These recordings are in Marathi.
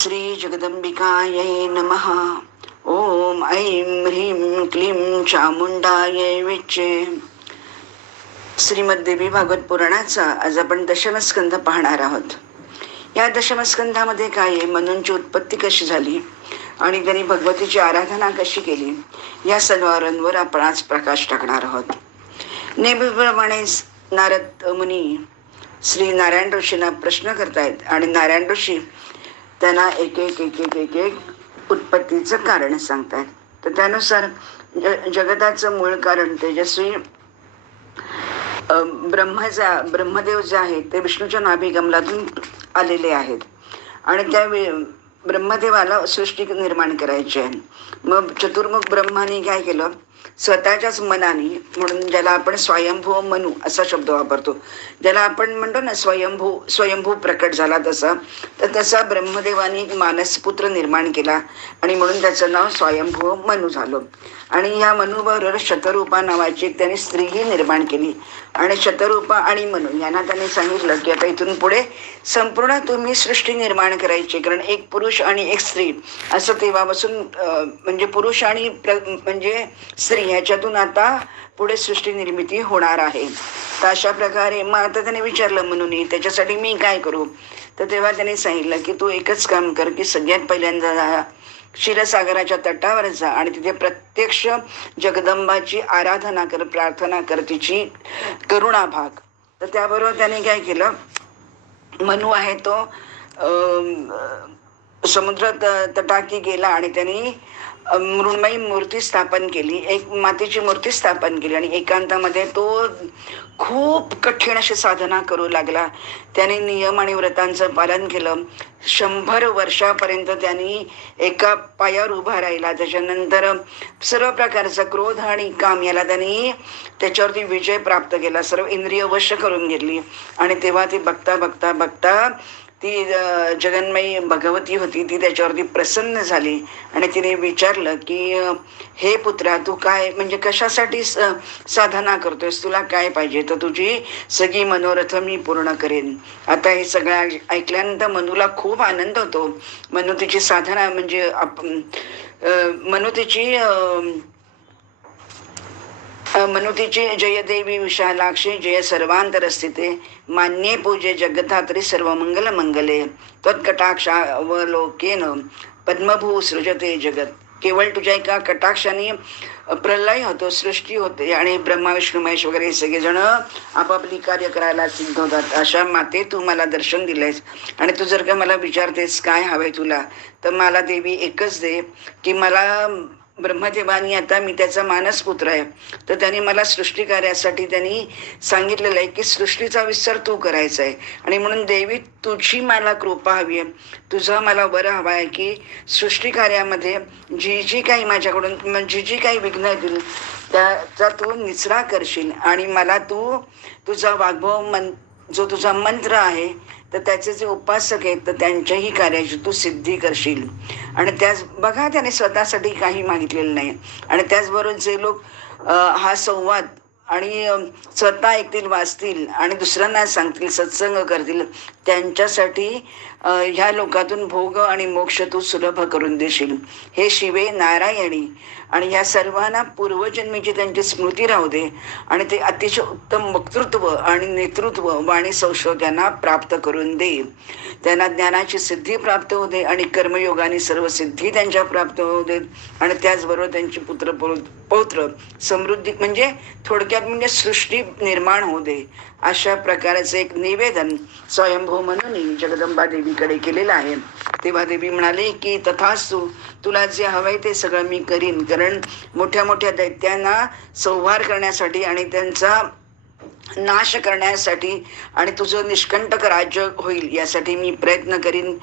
श्री जगदंबिकायै नमः. ओम ऐं ह्रीं क्लीं चामुंडायै विच्चे. श्रीमद्देवी भागवत पुराणाचा आज आपण दशमस्कंध पाहणार आहोत. या दशमस्कंधामध्ये काय आहे, मनूंची उत्पत्ती कशी झाली आणि त्यांनी भगवतीची आराधना कशी केली, या सर्वांवर आपण आज प्रकाश टाकणार आहोत. नेहमीप्रमाणे नारद मुनी श्री नारायण ऋषींना प्रश्न करतायत आणि नारायण ऋषी त्यांना एक एक एक एक एक एक उत्पत्तीचं कारण सांगतात. तर त्यानुसार जगताचं मूळ कारण तेजस्वी ब्रह्मदेव जे आहेत ते विष्णूच्या नाभिकमलातून आलेले आहेत आणि त्या ब्रह्मदेवाला सृष्टी निर्माण करायची आहे. मग चतुर्मुख ब्रह्माने काय केलं, स्वतःच्याच मनाने, म्हणून ज्याला आपण स्वयंभू मनू असा शब्द वापरतो, ज्याला आपण म्हणतो ना स्वयंभू प्रकट झाला तसा, तर तसा ब्रह्मदेवाने मानसपुत्र निर्माण केला आणि म्हणून त्याचं नाव स्वयंभू मनू झालं. आणि ह्या मनूबरोबर शतरूपा नावाची त्यांनी स्त्रीही निर्माण केली आणि शतरूपा आणि मनू यांना त्यांनी सांगितलं की आता इथून पुढे संपूर्ण तुम्ही सृष्टी निर्माण करायची, कारण एक पुरुष आणि एक स्त्री असं तेव्हापासून म्हणजे पुरुष आणि म्हणजे स्त्री ह्याच्यातून आता पुढे सृष्टी निर्मिती होणार आहे. तर अशा प्रकारे मग आता त्याने विचारलं मनूने, त्याच्यासाठी मी काय करू? तर तेव्हा त्याने सांगितलं की तू एकच काम कर की सगळ्यात पहिल्यांदा क्षीरसागराच्या तटावर जा आणि तिथे प्रत्यक्ष जगदंबाची आराधना कर, प्रार्थना कर, तिची करुणा भाग. तर त्याबरोबर त्याने काय केलं, मनू आहे तो समुद्र तटाकी गेला आणि त्यांनी मृण्मयी मूर्ती स्थापन केली, एक मातीची मूर्ती स्थापन केली आणि एकांतामध्ये तो खूप कठीण अशी साधना करू लागला. त्याने नियम आणि व्रतांचं पालन केलं. 100 वर्षापर्यंत त्यांनी एका पायावर उभा राहिला. त्याच्यानंतर सर्व प्रकारचा क्रोध आणि काम याला त्यांनी त्याच्यावरती विजय प्राप्त केला, सर्व इंद्रिय वश करून घेतली. आणि तेव्हा ती बघता बघता बघता ती जगन्मयी भगवती होती, ती त्याच्यावरती प्रसन्न झाली आणि तिने विचारलं की हे पुत्रा, तू काय म्हणजे कशासाठी साधना करतोयस, तुला काय पाहिजे? तर तुझी सगळी मनोरथ मी पूर्ण करेन. आता हे सगळं ऐकल्यानंतर मनूला खूप आनंद होतो. मनू तिची साधना म्हणजे मनुतीची जय देवी विशालाक्षी जय सर्वांतरस्थिते मान्ये पूजे जगधात्री सर्व मंगल मंगले त्वत्कटाक्षावलोकेन पद्मभू सृजते जगत. केवळ तुझ्या एका कटाक्षाने प्रलय होतो, सृष्टी होते आणि ब्रह्मा विष्णू महेश वगैरे सगळेजण आपापली कार्य करायला सिद्ध होतात. अशा माते तू मला दर्शन दिलेस आणि तू जर का मला विचारतेस काय हवे तुला, तर मला देवी एकच दे की मला ब्रह्मदेवानी, आता मी त्याचा मानसपुत्र आहे, तर त्यांनी मला सृष्टी कार्यासाठी त्यांनी सांगितलेलं आहे की सृष्टीचा विस्तार तू करायचा आहे. आणि म्हणून देवी तुझी मला कृपा हवी आहे, तुझा मला बरं हवा आहे की सृष्टी कार्यामध्ये जी काही माझ्याकडून जी काही विघ्न येतील त्याचा तू निचरा करशील आणि मला तू तुझा वाग्भव जो तुझा मंत्र आहे तर त्याचे जे उपासक आहेत तर त्यांच्याही कार्याची तू सिद्धी करशील. आणि त्याच बघा, त्याने स्वतःसाठी काही मागितलेलं नाही. आणि त्याचबरोबर जे लोक हा संवाद आणि स्वतः ऐकतील, वाचतील आणि दुसऱ्यांना सांगतील, सत्संग करतील, त्यांच्यासाठी ह्या लोकातून भोग आणि मोक्ष तू सुलभ करून देशील. हे शिवे नारायणी. आणि ह्या सर्वांना पूर्वजन्मीची त्यांची स्मृती राहू दे आणि ते अतिशय उत्तम वक्तृत्व आणि नेतृत्व वाणी संशोधनांना प्राप्त करून दे. त्यांना ज्ञानाची सिद्धी प्राप्त होऊ दे आणि कर्मयोगाने सर्व सिद्धी त्यांच्या प्राप्त होऊ देत. आणि त्याचबरोबर त्यांची पौत्र समृद्धी म्हणजे थोडक्यात म्हणजे सृष्टी निर्माण होऊ दे. अशा प्रकारचे एक निवेदन स्वयंभू म्हणून जगदंबा देवीकडे केलेलं आहे. तेव्हा देवी म्हणाली की तथास्तु, तुला जे हवंय ते सगळं मी करीन, कारण मोठ्या मोठ्या दैत्यांना संहार करण्यासाठी आणि त्यांचा नाश करण्यासाठी आणि तुझं निष्कंटक राज्य होईल यासाठी मी प्रयत्न करीन.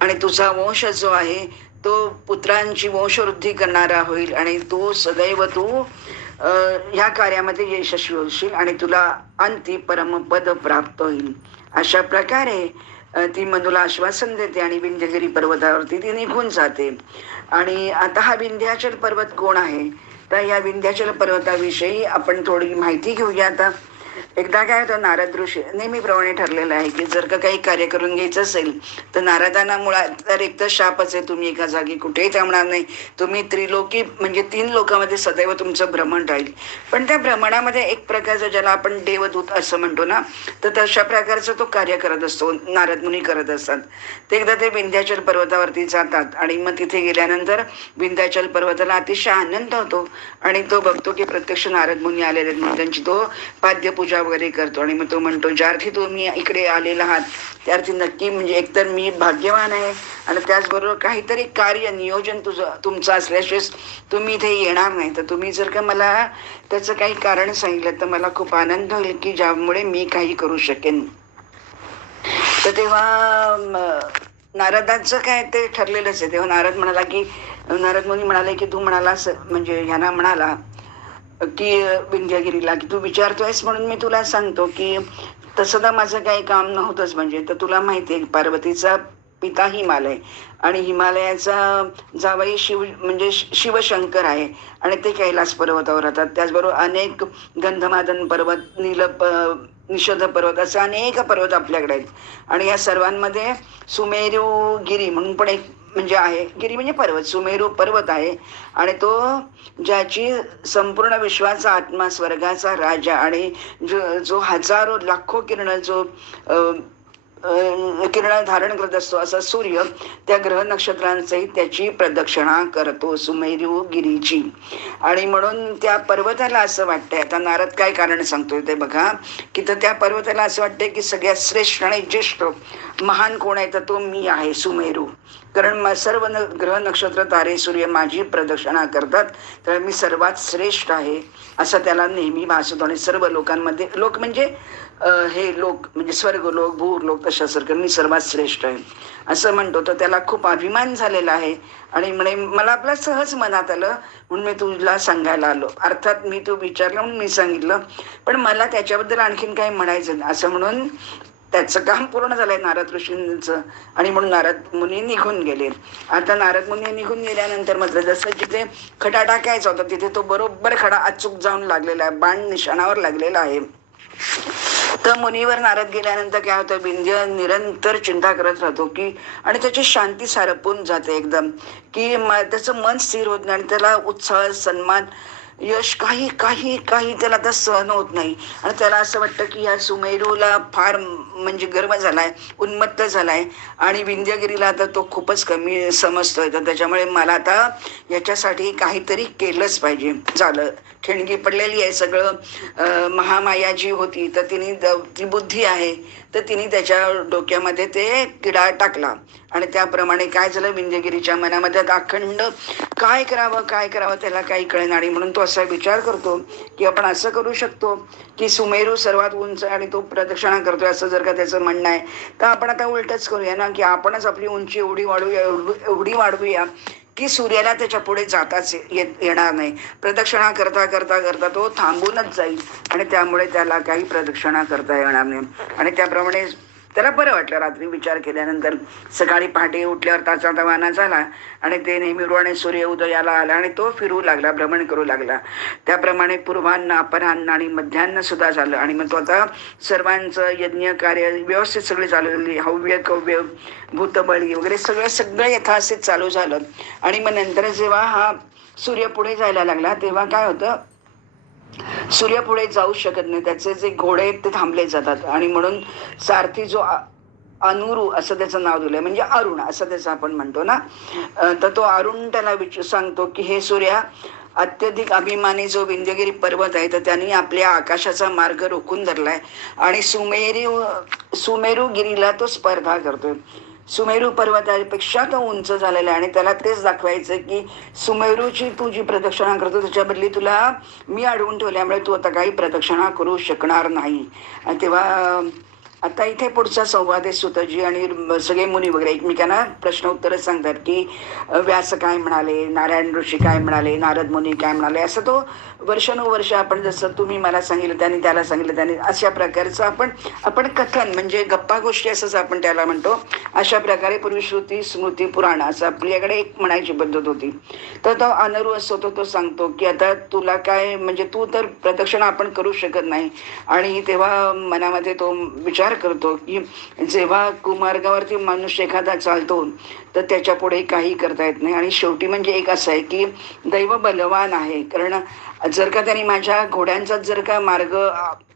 आणि तुझा वंश जो आहे तो पुत्रांची वंशवृद्धी करणारा होईल आणि तू सदैव ह्या कार्यामध्ये यशस्वी होशील आणि तुला अंती परमपद प्राप्त होईल. अशा प्रकारे ती मनूला आश्वासन देते आणि विंध्यगिरी पर्वतावरती ती निघून जाते. आणि आता हा विंध्याचल पर्वत कोण आहे, तर या विंध्याचल पर्वताविषयी आपण थोडी माहिती घेऊया. आता एकदा काय होतं, नारद ऋषी नेहमीप्रमाणे ठरलेलं आहे की जर का काही कार्य करून घ्यायचं असेल तर नारदांना मुळात तर एक तर शापच आहे, तुम्ही एका जागी कुठेही थांबणार नाही, तुम्ही त्रिलोकी म्हणजे 3 लोकांमध्ये सदैव तुमचं भ्रमण राहील. पण त्या भ्रमणामध्ये एक प्रकारचं, ज्याला आपण देवदूत असं म्हणतो ना, तर तशा प्रकारचं तो कार्य करत असतो, नारद मुनी करत असतात. ते एकदा ते विंध्याचल पर्वतावरती जातात आणि मग तिथे गेल्यानंतर विंध्याचल पर्वताला अतिशय आनंद होतो आणि तो बघतो की प्रत्यक्ष नारद मुनी आलेले आहेत म्हणून त्यांची तो पाद्यपूजा वगैरे करतो. आणि मग तो म्हणतो, ज्या अर्थी तुम्ही इकडे आलेला आहात त्या अर्थी नक्की म्हणजे एकतर मी भाग्यवान आहे आणि त्याचबरोबर काहीतरी कार्य नियोजन तुमचं असल्याशिवाय तुम्ही इथे येणार नाही. तर तुम्ही जर का मला त्याचं काही कारण सांगितलं तर मला खूप आनंद होईल की ज्यामुळे मी काही करू शकेन. तर तेव्हा नारदांचं काय ते ठरलेलंच आहे. तेव्हा नारद मुनी म्हणाले की तू म्हणालास, म्हणजे ह्यांना म्हणाला की विंध्यगिरीला, की तू विचारतोयस म्हणून मी तुला सांगतो की तसं तर माझं काही काम नव्हतंच. म्हणजे तर तुला माहिती आहे पार्वतीचा पिता हिमालय आणि हिमालयाचा जावई म्हणजे शिवशंकर आहे आणि ते कैलास पर्वतावर राहतात. त्याचबरोबर अनेक गंधमादन पर्वत, निषध पर्वत असे अनेक पर्वत आपल्याकडे आहेत. आणि या सर्वांमध्ये सुमेरू गिरी म्हणून पण एक म्हणजे आहे, गिरी म्हणजे पर्वत, सुमेरू पर्वत आहे आणि तो ज्याची संपूर्ण विश्वाचा आत्मा, स्वर्गाचा राजा आणि जो हजारो लाखो किरण जो किरण धारण करत असतो असा सूर्य, त्या ग्रह नक्षत्रांचही त्याची प्रदक्षिणा करतो, सुमेरू गिरीची. आणि म्हणून त्या पर्वताला असं वाटतंय, आता नारद काय कारण सांगतोय ते बघा, की तर त्या पर्वताला असं वाटतंय की सगळ्यात श्रेष्ठ आणि ज्येष्ठ महान कोण आहे तर तो मी आहे, सुमेरू. कारण सर्व ग्रह नक्षत्र तारे सूर्य माझी प्रदक्षिणा करतात, तर मी सर्वात श्रेष्ठ आहे असं त्याला नेहमी भासतो. आणि सर्व लोकांमध्ये, लोक म्हणजे हे लोक म्हणजे स्वर्ग लोक, भूर लोक, तशासारखं मी सर्वात श्रेष्ठ आहे असं म्हणतो. तर त्याला खूप अभिमान झालेला आहे आणि म्हणे मला आपला सहज मनात आलं म्हणून मी तुला सांगायला आलो. अर्थात मी तू विचारलं म्हणून मी सांगितलं, पण मला त्याच्याबद्दल आणखीन काही म्हणायचं नाही असं म्हणून त्याचं काम पूर्ण झालंय नारद ऋषींचं. आणि म्हणून नारद मुनी निघून गेले. आता नारद मुनी निघून गेल्यानंतर म्हटलं, जसं जिथे खडा टाकायचा होता तिथे तो बरोबर खडा अचूक जाऊन लागलेला आहे, बाण निशाणावर लागलेला आहे. तर मुनीवर नारद गेल्यानंतर काय होतं, विंध्य निरंतर चिंता करत राहतो की, आणि त्याची शांती सारपून जाते एकदम, की त्याचं मन स्थिर होत नाही आणि त्याला उत्साह, सन्मान, यश काही काही काही त्याला आता सहन होत नाही. आणि त्याला असं वाटतं की या सुमेरूला फार म्हणजे गर्व झालाय, उन्मत्त झालाय आणि विंध्यगिरीला आता तो खूपच कमी समजतोय. तर त्याच्यामुळे मला आता याच्यासाठी काहीतरी केलंच पाहिजे. झालं, ठिणगी पडलेली आहे सगळं. महामाया जी होती तर ती बुद्धी आहे, तर तिने त्याच्या डोक्यामध्ये ते किडा टाकला आणि त्याप्रमाणे काय झालं, विंध्यगिरीच्या मनामध्ये अखंड काय करावं त्याला काही कळेना. आणि म्हणून तो असा विचार करतो की आपण असं करू शकतो की सुमेरू सर्वात उंच आणि तो प्रदक्षिणा करतोय असं जर का त्याचं म्हणणं आहे, तर आपण आता उलटच करूया ना, की आपणच आपली उंची एवढी वाढवूया की सूर्याला त्याच्या पुढे जाताच येणार नाही. प्रदक्षिणा करता करता करता तो थांबूनच जाईल आणि त्यामुळे त्याला काही प्रदक्षिणा करता येणार नाही. आणि त्याप्रमाणे त्याला बरं वाटलं. रात्री विचार केल्यानंतर सकाळी पहाटे उठल्यावर त्याचा रवाना झाला आणि ते नेहमीप्रमाणे सूर्य उदयाला आला आणि तो फिरू लागला, भ्रमण करू लागला. त्याप्रमाणे पूर्वान्न, अपरान्न आणि मध्यान्न सुद्धा झालं. आणि मग तो आता सर्वांचं यज्ञ कार्य व्यवस्थित सगळे चालू झाली, हव्य कव्य भूतबळी वगैरे सगळं यथास्थित चालू झालं. आणि मग नंतर जेव्हा हा सूर्य पुढे जायला लागला तेव्हा काय होतं, सूर्य पुढे जाऊ शकत नाही, त्याचे जे घोडे आहेत ते थांबले जातात. आणि म्हणून सारथी जो अनुरू असं त्याचं नाव दिलंय, म्हणजे अरुण असं त्याचं आपण म्हणतो ना, तर तो अरुण त्याला सांगतो की हे सूर्या, अत्यधिक अभिमानी जो विंध्यगिरी पर्वत आहे तर त्यांनी आपल्या आकाशाचा मार्ग रोखून धरलाय आणि सुमेरू गिरीला तो स्पर्धा करतोय. सुमेरू पर्वतापेक्षा तो उंच झालेला आहे आणि त्याला तेच दाखवायचं की सुमेरूची तू जी प्रदक्षिणा करतो त्याच्या बदली तुला मी अडवून ठेवल्यामुळे तू आता काही प्रदक्षिणा करू शकणार नाही. तेव्हा आता इथे पुढचा संवाद आहे. सुतजी आणि सगळे मुनी वगैरे एकमेकांना प्रश्न उत्तरं सांगतात की व्यास काय म्हणाले, नारायण ऋषी काय म्हणाले, नारद मुनी काय म्हणाले, असं तो वर्षानुवर्ष आपण जसं तुम्ही मला सांगितलं त्यांनी त्याला सांगितलं त्यांनी अशा प्रकारचं आपण आपण कथन म्हणजे गप्पा गोष्टी असंच आपण त्याला म्हणतो. अशा प्रकारे पूर्वी श्रुती स्मृती पुराण असं आपल्याकडे एक म्हणायची पद्धत होती. तर तो अनरू असतो तो सांगतो की आता तुला काय म्हणजे तू तर प्रदक्षिणा आपण करू शकत नाही. आणि तेव्हा मनामध्ये तो विचार करतो की जेव्हा कुमार्गावरती मनुष्य एखादा चालतो तर त्याच्या पुढे काही करता येत नाही. आणि शेवटी म्हणजे एक असं आहे की दैव बलवान आहे. कारण जर का त्यांनी माझ्या घोड्यांचा जर का मार्ग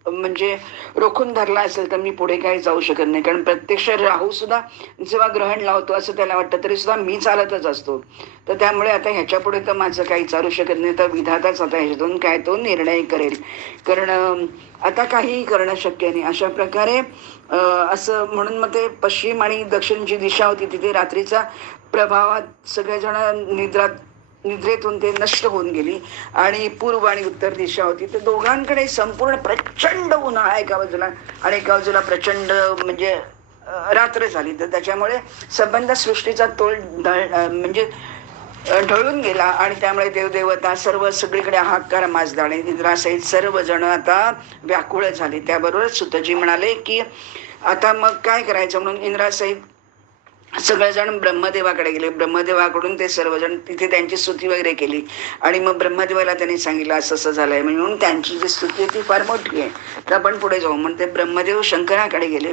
म्हणजे रोखून धरला असेल तर मी पुढे काही जाऊ शकत नाही. कारण प्रत्यक्ष राहू सुद्धा जेव्हा ग्रहण लावतो असं त्याला वाटतं तरी सुद्धा मी चालतच असतो. तर त्यामुळे आता ह्याच्या पुढे तर माझं काही चालू शकत नाही. तर विधाताच आता ह्याच्यातून काय तो निर्णय करेल. कारण आता काहीही करणं शक्य नाही. अशा प्रकारे असं म्हणून मग ते पश्चिम आणि दक्षिण जी दिशा होती तिथे रात्रीचा प्रभावात सगळेजण निद्रेतून ते नष्ट होऊन गेली. आणि पूर्व आणि उत्तर दिशा होती तर दोघांकडे संपूर्ण प्रचंड उन्हाळा एका बाजूला आणि एका बाजूला प्रचंड म्हणजे रात्र झाली. तर त्याच्यामुळे संबंध सृष्टीचा तोल म्हणजे ढळून गेला. आणि त्यामुळे देवदेवता सर्व सगळीकडे हाहाकार माजला आणि इंद्रासहित सर्वजण आता व्याकुळ झाले. त्याबरोबरच सुतजी म्हणाले की आता मग काय करायचं म्हणून इंद्रासहित सगळेजण ब्रह्मदेवाकडे गेले. ब्रह्मदेवाकडून ते सर्वजण तिथे त्यांची स्तुती वगैरे केली. आणि मग ब्रह्मदेवाला त्यांनी सांगितलं असं असं झालंय म्हणून त्यांची जी स्तुती आहे ती फार मोठी आहे. तर आपण पुढे जाऊ म्हणून ते ब्रह्मदेव शंकराकडे गेले.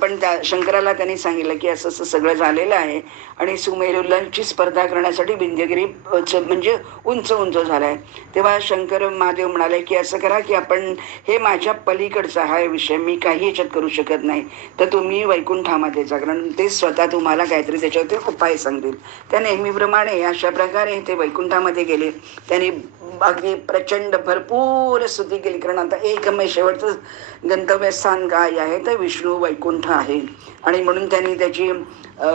पण त्या शंकराला त्यांनी सांगितलं की असं असं सगळं झालेलं आहे आणि सुमेरूलांची स्पर्धा करण्यासाठी विंध्यगिरी म्हणजे उंच उंच झालाय. तेव्हा शंकर महादेव म्हणाले की असं करा की आपण हे माझ्या पलीकडचा हा विषय मी काही याच्यात करू शकत नाही. तर तुम्ही वैकुंठामध्ये जा कारण ते स्वतः तुम्हाला काहीतरी त्याच्यावरती उपाय सांगतील. त्या नेहमीप्रमाणे अशा प्रकारे ते वैकुंठामध्ये गेले. त्यांनी अगदी प्रचंड भरपूर स्तुती केली. कारण आता एकमेव शेवटचं गंतव्यस्थान काय आहे तर विष्णू वैकुंठ आहे. आणि म्हणून त्यांनी त्याची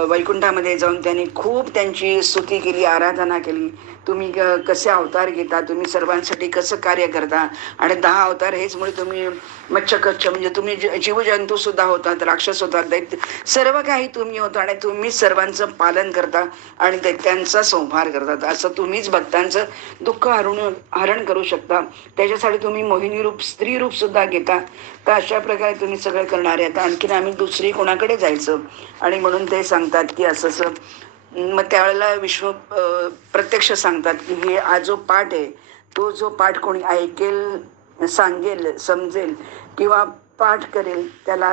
वैकुंठामध्ये जाऊन त्यांनी खूप त्यांची स्तुती केली, आराधना केली. तुम्ही कसे अवतार घेता, तुम्ही सर्वांसाठी कसं कार्य करता. आणि 10 अवतार हेचमुळे तुम्ही मच्छकच्छ म्हणजे तुम्ही जीवजंतू सुद्धा होतात, राक्षस होतात, दैत्य सर्व काही तुम्ही होता आणि तुम्ही सर्वांचं पालन करता आणि दैत्यांचा संहार करतात. असं तुम्हीच भक्तांचं दुःख हरण करू शकता. त्याच्यासाठी तुम्ही मोहिनी रूप स्त्री रूप सुद्धा घेता. तर अशा प्रकारे तुम्ही सगळं करणारे. आता आणखीन आम्ही दुसरी कोणाकडे जायचं. आणि म्हणून ते सांगतात की असं मग त्यावेळेला विष्णू प्रत्यक्ष सांगतात की हे हा जो पाठ आहे तो जो पाठ कोणी ऐकेल, सांगेल, समजेल किंवा पाठ करेल त्याला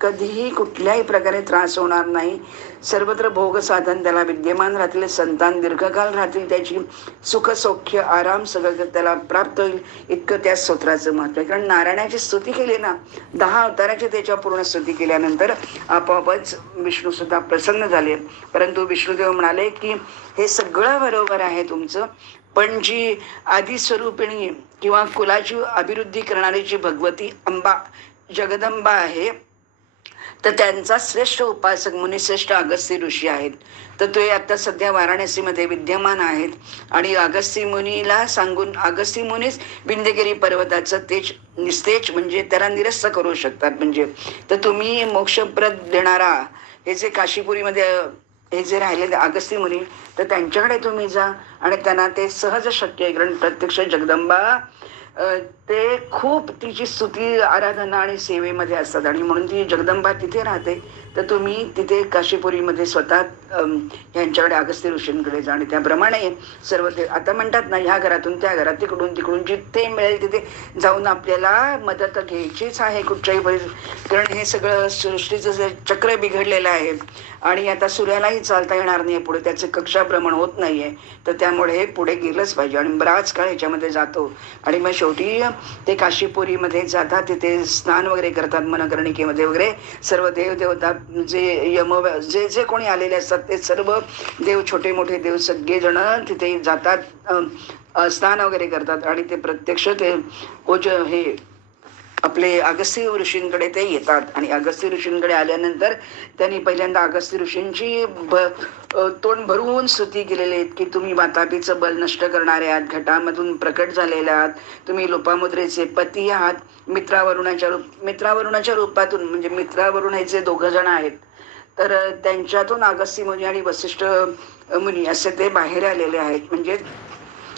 कधीही कुठल्याही प्रकारे त्रास होणार नाही. सर्वत्र भोग साधन त्याला विद्यमान राहतील, संतान दीर्घकाल राहतील, त्याची सुख सौख्य आराम सगळं त्याला प्राप्त होईल. इतकं त्या स्तोत्राचं महत्व आहे. कारण नारायणाची स्तुती केली ना 10 अवताराची त्याच्या पूर्ण स्तुती केल्यानंतर आपोआपच विष्णू सुद्धा प्रसन्न झाले. परंतु विष्णुदेव म्हणाले की हे सगळं बरोबर आहे तुमचं पण जी आदिस्वरूपिणी किंवा कुलाची अभिवृद्धी करणारी जी भगवती अंबा जगदंबा आहे तर त्यांचा श्रेष्ठ उपासक मुनिश्रेष्ठ अगस्त्य ऋषी आहेत. तर ते आता सध्या वाराणसीमध्ये विद्यमान आहेत. आणि अगस्त्य मुनीला सांगून अगस्त्य मुनीच विंध्यगिरी पर्वताचं तेज निस्तेज म्हणजे त्याला निरस्त करू शकतात. म्हणजे तर तुम्ही मोक्षप्रद देणारा हे जे काशीपुरीमध्ये हे जे राहिले अगस्त्य मुनी तर त्यांच्याकडे तुम्ही जा आणि त्यांना ते सहज शक्य आहे. कारण प्रत्यक्ष जगदंबा ते खूप तिची स्तुती आराधना आणि सेवेमध्ये असतात आणि म्हणून ती जगदंबा तिथे राहते. तर तुम्ही तिथे काशीपुरीमध्ये स्वतः ह्यांच्याकडे अगस्त्य ऋषींकडे जा आणि त्याप्रमाणे सर्व ते आता म्हणतात ना ह्या घरातून त्या घरात तिकडून जिथे मिळेल तिथे जाऊन आपल्याला मदत घ्यायचीच आहे कुठच्याही परिस्थितीत. कारण हे सगळं सृष्टीचं जे चक्र बिघडलेलं आहे आणि आता सूर्यालाही चालता येणार नाही पुढे, त्याचं कक्षाभ्रमण होत नाहीये. तर त्यामुळे हे पुढे गेलंच पाहिजे आणि बराच काळ ह्याच्यामध्ये जातो. आणि मग शेवटी ते काशीपुरीमध्ये जातात, तिथे स्नान वगैरे करतात मनकर्णिकेमध्ये वगैरे. सर्व देवदेवता जे जे कोणी आलेले असतात ते सर्व देव छोटे मोठे देव सगळेजण तिथे जातात, स्नान वगैरे करतात आणि ते प्रत्यक्ष ते हे आपले अगस्त्य ऋषींकडे ते येतात. आणि अगस्त्य ऋषींकडे आल्यानंतर त्यांनी पहिल्यांदा अगस्त्य ऋषींची तोंड भरून स्तुती केलेली आहेत की तुम्ही वातापीचं बल नष्ट करणारे आहात, घटामधून प्रकट झालेले आहात, तुम्ही लोपामुद्रेचे पती आहात, मित्रावरुणाच्या रूपातून, म्हणजे मित्रावरुण हे जे दोघं जण आहेत तर त्यांच्यातून अगस्त्य मुनी आणि वसिष्ठ मुनी असे ते बाहेर आलेले आहेत. म्हणजे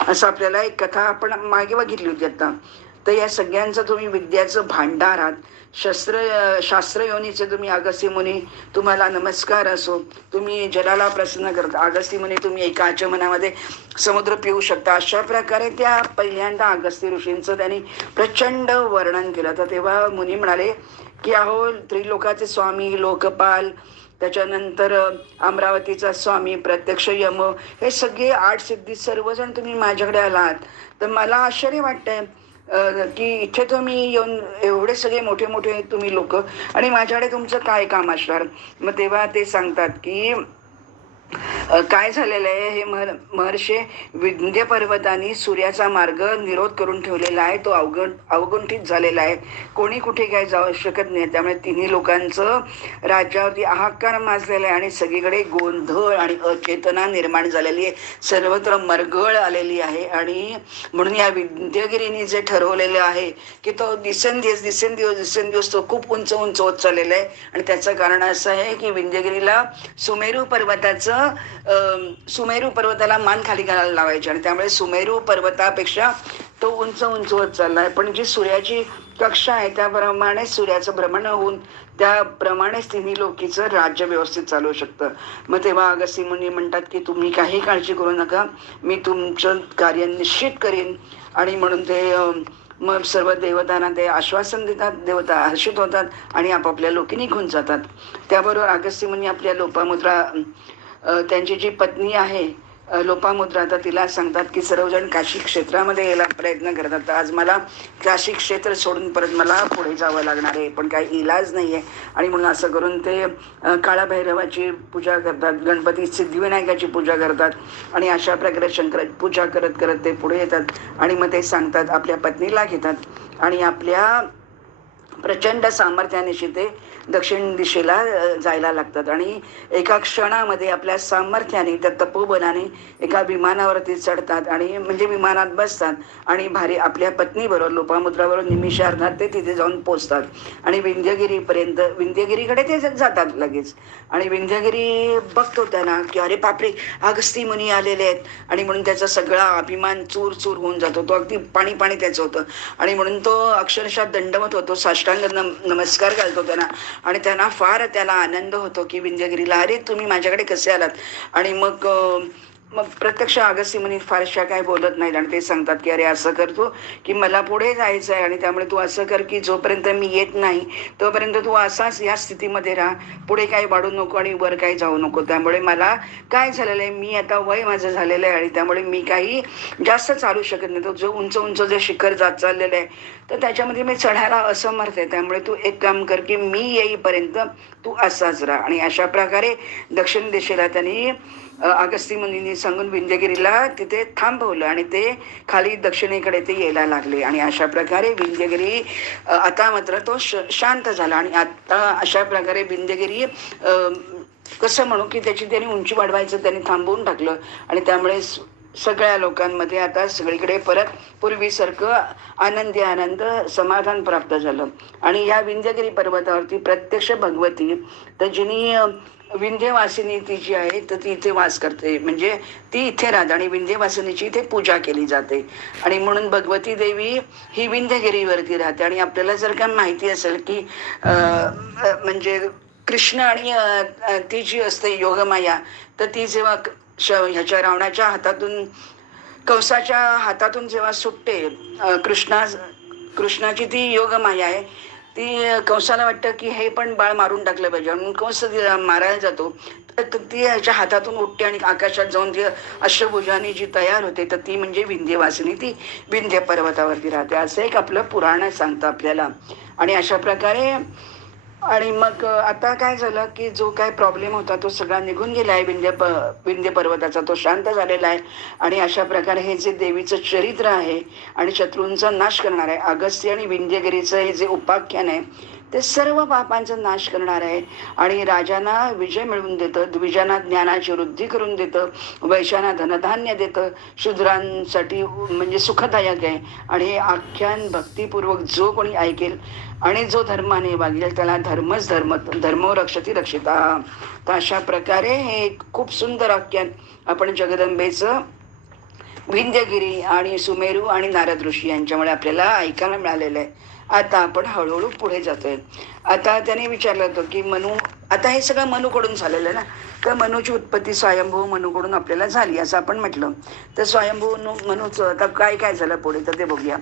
असं आपल्याला एक कथा आपण मागे बघितली होती आता. तर या सगळ्यांचं तुम्ही विद्याचं भांडार आहात, शास्त्र योनीचे तुम्ही अगस्त्य मुनी, तुम्हाला नमस्कार असो. तुम्ही जलाला प्रसन्न करता अगस्त्य मुनी, तुम्ही एका आचमनामध्ये समुद्र पिऊ शकता. अशा प्रकारे त्या पहिल्यांदा अगस्त्य ऋषींचं त्यांनी प्रचंड वर्णन केलं. तर तेव्हा मुनी म्हणाले की अहो, त्रिलोकाचे स्वामी, लोकपाल, त्याच्यानंतर अमरावतीचा स्वामी, प्रत्यक्ष यम, हे सगळे 8 सिद्धी सर्वजण तुम्ही माझ्याकडे आलात. तर मला आश्चर्य वाटतंय की इथे तुम्ही येऊन एवढे सगळे मोठे मोठे तुम्ही लोक, आणि माझ्याकडे तुमचं काय काम असणार. मग तेव्हा ते सांगतात की काय झालेलं आहे, हे महर्षे, विंध्य पर्वताने सूर्याचा मार्ग निरोध करून ठेवलेला आहे, तो अवगुंठित झालेला आहे, कोणी कुठे काय जाऊ शकत नाही. त्यामुळे तिन्ही लोकांचं राज्यावरती हाहाकार माजलेला आहे आणि सगळीकडे गोंधळ आणि अचेतना निर्माण झालेली आहे, सर्वत्र मरगळ आलेली आहे. आणि म्हणून या विंध्यगिरीने जे ठरवलेलं आहे की तो दिवसेंदिवस तो खूप उंच उंच होत चाललेला आहे. आणि त्याचं कारण असं आहे की विंध्यगिरीला सुमेरू पर्वताला मान खाली घालायला लावायचे, आणि त्यामुळे सुमेरू पर्वतापेक्षा तो उंच उंच होत चालला आहे. पण जी सूर्याची कक्षा आहे त्याप्रमाणे सूर्याचं भ्रमण होऊन त्याप्रमाणेच तिन्ही लोकीचं राज्य व्यवस्थित चालू शकतं. मग तेव्हा अगस्त्य मुनी म्हणतात की तुम्ही काही काळजी करू नका, मी तुमचं कार्य निश्चित करीन. आणि म्हणून ते मग सर्व देवतांना ते आश्वासन देतात, देवता हर्षित होतात आणि आपापल्या लोकी निघून जातात. त्याबरोबर अगस्त्य मुनी आपल्या लोपामुद्रा, त्यांची जी पत्नी आहे लोपामुद्रा, तर तिला सांगतात की सर्वजण काशी क्षेत्रामध्ये यायला प्रयत्न करतात. तर आज मला काशी क्षेत्र सोडून परत मला पुढे जावं लागणार आहे, पण काही इलाज नाही आहे. आणि म्हणून असं करून ते काळाभैरवाची पूजा करतात, गणपती सिद्धिविनायकाची पूजा करतात, आणि अशा प्रकारे शंकर पूजा करत करत ते पुढे येतात. आणि मग ते सांगतात, आपल्या पत्नीला घेतात आणि आपल्या प्रचंड सामर्थ्यानिशी ते दक्षिण दिशेला जायला लागतात. आणि एका क्षणामध्ये आपल्या सामर्थ्याने, त्या तपोबलाने एका विमानावरती चढतात, आणि म्हणजे विमानात बसतात आणि आपल्या पत्नीबरोबर लोपामुद्राबरोबर निमिषार्धात ते तिथे जाऊन पोचतात. आणि विंध्यगिरीकडे ते जातात लगेच. आणि विंध्यगिरी बघतो त्यांना की अरे बापरे, अगस्त्य मुनी आलेले आहेत, आणि म्हणून त्याचा सगळा अभिमान चूर चूर होऊन जातो. तो अगदी पाणी पाणी त्याचं होतं, आणि म्हणून तो अक्षरशः दंडवत होतो, साष्टांग नमस्कार घालतो त्यांना. आणि त्यांना फार त्याला आनंद होतो की विंध्यगिरीला, अरे तुम्ही माझ्याकडे कसे आलात. आणि मग प्रत्यक्ष अगस्त्य मुनी फारशा काय बोलत नाहीत, आणि ते सांगतात की अरे असं करतो की मला पुढे जायचं आहे, आणि त्यामुळे तू असं कर की जोपर्यंत मी येत नाही तोपर्यंत तू असाच या स्थितीमध्ये राहा, पुढे काही वाढू नको आणि वर काही जाऊ नको. त्यामुळे मला काय झालेलं आहे, मी आता वय माझं झालेलं आहे, आणि त्यामुळे मी काही जास्त चालू शकत नाही. तो जो उंच उंच जे शिखर जात चाललेलं आहे तर त्याच्यामध्ये मी चढायला असमर्थ आहे. त्यामुळे तू एक काम कर की मी येईपर्यंत तू असाच राहा. आणि अशा प्रकारे दक्षिण दिशेला त्यांनी अगस्त्य मुनींनी सांगून विंध्यगिरीला तिथे थांबवलं, आणि ते खाली दक्षिणेकडे ते यायला लागले. आणि अशा प्रकारे विंध्यगिरी आता मात्र तो शांत झाला. आणि आता अशा प्रकारे विंध्यगिरी कसं म्हणू की त्याची त्यांनी उंची वाढवायचं त्यांनी थांबवून टाकलं, आणि त्यामुळे सगळ्या लोकांमध्ये आता सगळीकडे परत पूर्वीसारखं आनंद समाधान प्राप्त झालं. आणि या विंध्यगिरी पर्वतावरती प्रत्यक्ष भगवती, तर जिनी विंध्यवासिनी ती जी आहे तर ती इथे वास करते, म्हणजे ती इथे राहते, आणि विंध्यवासिनीची इथे पूजा केली जाते. आणि म्हणून भगवती देवी ही विंध्यगिरीवरती राहते. आणि आपल्याला जर का माहिती असेल की म्हणजे कृष्ण आणि ती जी असते योगमाया, तर ती जेव्हा ह्याच्या रावणाच्या हातातून, कंसाच्या हातातून जेव्हा सुटते, कृष्णाची ती योगमाया आहे, ती कंसाला वाटतं की हे पण बाळ मारून टाकलं पाहिजे, म्हणून कंस मारायला जातो, तर ती ह्याच्या हातातून उठते आणि आकाशात जाऊन ती अष्टभुजानी जी तयार होते, तर ती म्हणजे विंध्यवासिनी, ती विंध्य पर्वतावरती राहते, असं एक आपलं पुराण सांगतं आपल्याला. आणि अशा प्रकारे आणि मग आता काय झालं, की जो काय प्रॉब्लेम होता तो सगळा निघून गेला आहे. विंध्य पर्वताचा तो शांत झालेला आहे. आणि अशा प्रकारे हे जे देवीचं चरित्र आहे आणि शत्रूंचा नाश करणार आहे, अगस्त्य आणि विंध्यगिरीचं हे जे उपाख्यान आहे, ते सर्व पापांचा नाश करणार आहे. आणि राजांना विजय मिळवून देतं, द्विजांना ज्ञानाची वृद्धी करून देतं, वैश्यांना धनधान्य देतं, शूद्रांसाठी म्हणजे सुखदायक आहे. आणि हे आख्यान भक्तिपूर्वक जो कोणी ऐकेल आणि जो धर्माने वागेल त्याला धर्मच धर्म, धर्मो रक्षती रक्षिता. तर अशा प्रकारे हे एक खूप सुंदर आख्यान आपण जगदंबेचं विंध्यगिरी आणि सुमेरू आणि नारद ऋषी यांच्यामुळे आपल्याला ऐकायला मिळालेलं आहे. आता आपण हळूहळू पुढे जातोय. आता त्याने विचारलं होतं की आता हे सगळं मनूकडून झालेलं आहे ना, तर मनूची उत्पत्ती स्वयंभू मनूकडून आपल्याला झाली असं आपण म्हटलं. तर स्वयंभू मनूचं आता काय काय झालं पुढे तर ते बघूया.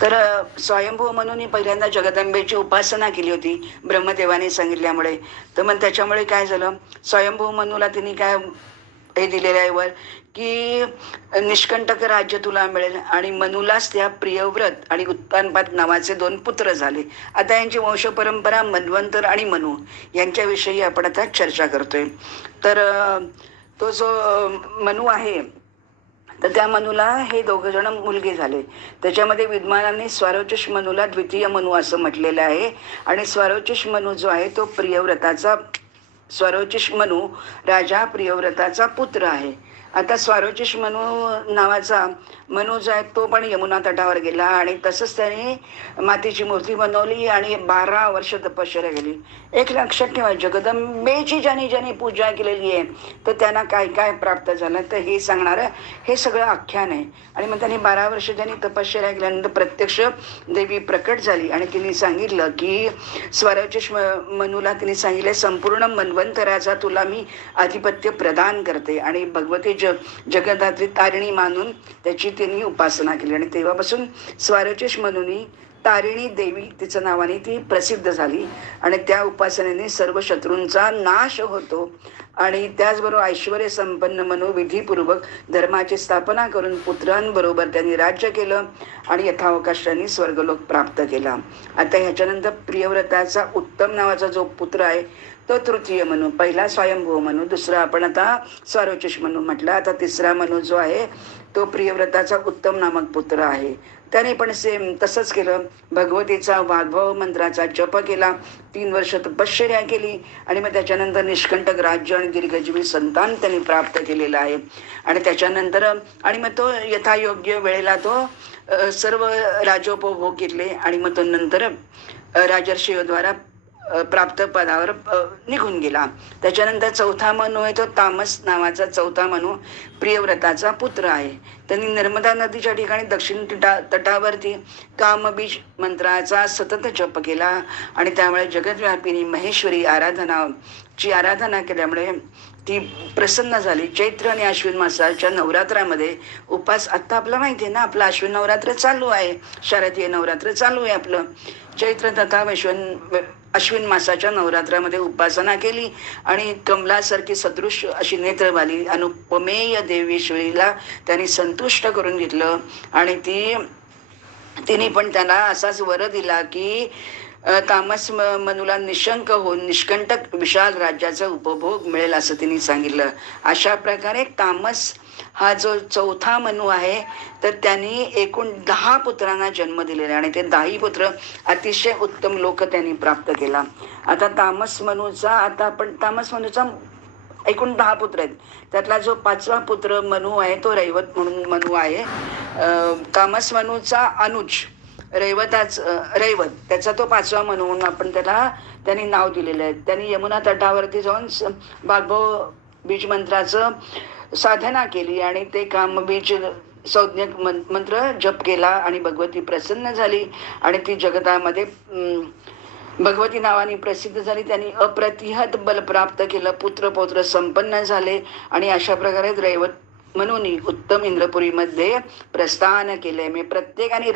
तर स्वयंभू मनूने पहिल्यांदा जगदंबेची उपासना केली होती ब्रह्मदेवाने सांगितल्यामुळे. तर मग त्याच्यामुळे काय झालं, स्वयंभू मनूला तिने काय हे दिलेलं आहे वर, की निष्कंटक राज्य तुला मिळेल. आणि मनुलाच त्या प्रियव्रत आणि उत्तानपाद नावाचे 2 पुत्र झाले. आता यांची वंश परंपरा मन्वंतर आणि मनू यांच्याविषयी आपण आता चर्चा करतोय. तर तो जो मनू आहे, तर त्या मनूला हे 2 जण मुलगे झाले. त्याच्यामध्ये विद्वानांनी स्वारोचिष मनूला द्वितीय मनू असं म्हटलेलं आहे. आणि स्वारोचिष मनू जो आहे तो प्रियव्रताचा, स्वारोचिष मनू राजा प्रियव्रताचा पुत्र आहे. आता स्वारोचिष मनू नावाचा मनू जो आहे तो पण यमुना तटावर गेला आणि तसंच त्याने मातीची मूर्ती बनवली आणि 12 वर्ष तपश्चर्या केली. एक लक्षात ठेवा, जगदंबेची ज्यांनी ज्यांनी पूजा केलेली आहे तर त्यांना काय काय प्राप्त झालं तर हे सांगणारं हे सगळं आख्यान आहे. आणि मग त्यांनी 12 वर्ष ज्यांनी तपश्चर्या केल्यानंतर प्रत्यक्ष देवी प्रकट झाली आणि तिने सांगितलं की स्वरोचिष मनूला तिने सांगितले, संपूर्ण मन्वंतराचा तुला मी आधिपत्य प्रदान करते. आणि भगवती जगदात्री तारिणी मानून त्याची त्यांनी उपासना केली. आणि तेव्हापासून स्वारोचिष मनूनी तारिणी देवी तिचं नावाने ती प्रसिद्ध झाली. आणि त्या उपासनेने सर्व शत्रूंचा नाश होतो. आणि त्याचबरोबर ऐश्वर्य संपन्न मनू विधीपूर्वक धर्माची स्थापना करून पुत्रांबरोबर त्यांनी राज्य केलं आणि यथावकाश त्यांनी स्वर्गलोक प्राप्त केला. आता ह्याच्यानंतर प्रियव्रताचा उत्तम नावाचा जो पुत्र आहे तो तृतीय मनू, पहिला स्वयंभू मनू, दुसरा आपण आता स्वारोचिष मनू म्हटलं. आता तिसरा मनू जो आहे तो प्रियव्रताचा उत्तम नामक पुत्र आहे. त्याने पण सेम तसंच केलं, भगवतीचा वाग्भव मंत्राचा जप केला, 3 वर्ष तपश्चर्या केली आणि मग त्याच्यानंतर निष्कंटक राज्य आणि दीर्घजीवी संतान त्यांनी प्राप्त केलेलं आहे. आणि त्याच्यानंतर आणि मग तो यथायोग्य वेळेला तो सर्व राजोपभोग घेतले आणि मग तो नंतर राजर्षीद्वारा प्राप्त पदावर निघून गेला. त्याच्यानंतर चौथा मनू आहे तो तामस नावाचा चौथा मनू प्रियव्रताचा पुत्र आहे. त्यांनी नर्मदा नदीच्या ठिकाणी दक्षिण तटावरती कामबीज मंत्राचा सतत जप केला आणि त्यामुळे जगद्व्यापिनी महेश्वरी आराधना केल्यामुळे ती प्रसन्न झाली. चैत्र आणि अश्विन मासाच्या नवरात्रामध्ये आत्ता आपलं माहिती आहे ना, आपलं अश्विन नवरात्र चालू आहे, शारदीय नवरात्र चालू आहे आपलं. चैत्र तथा अश्विन मासाच्या नवरात्रामध्ये उपासना केली आणि कमलासारखी सदृश अशी नेत्रवाली अनुपमेय देवीश्वरीला त्यांनी संतुष्ट करून घेतलं. आणि तिने पण त्याला असाच वर दिला की तामस मनूला निशंक होऊन निष्कंटक विशाल राज्याचा उपभोग मिळेल असं तिने सांगितलं. अशा प्रकारे तामस हा जो चौथा मनू आहे तर त्यांनी एकूण 10 पुत्रांना जन्म दिलेला आणि ते 10 पुत्र अतिशय उत्तम लोक त्यांनी प्राप्त केला. आता तामस मनूचा एकूण 10 पुत्र आहेत. त्यातला जो 5वा पुत्र मनू आहे तो रैवत म्हणून मनू आहे. तामस मनूचा अनुज रैवत त्याचा तो 5वा मनू म्हणून आपण त्यांनी नाव दिलेलं आहे. त्यांनी यमुना तटावरती जाऊन वाग्भव बीज मंत्राचं साधना केली आणि ते कामबीज संज्ञक मंत्र जप केला आणि भगवती प्रसन्न झाली आणि ती जगतामध्ये भगवती नावाने प्रसिद्ध झाली. त्यांनी अप्रतिहत बल प्राप्त केलं, पुत्र पौत्र संपन्न झाले आणि अशा प्रकारे म्हणून उत्तम इंद्रपुरीमध्ये प्रस्थान केले. मी प्रत्येकाने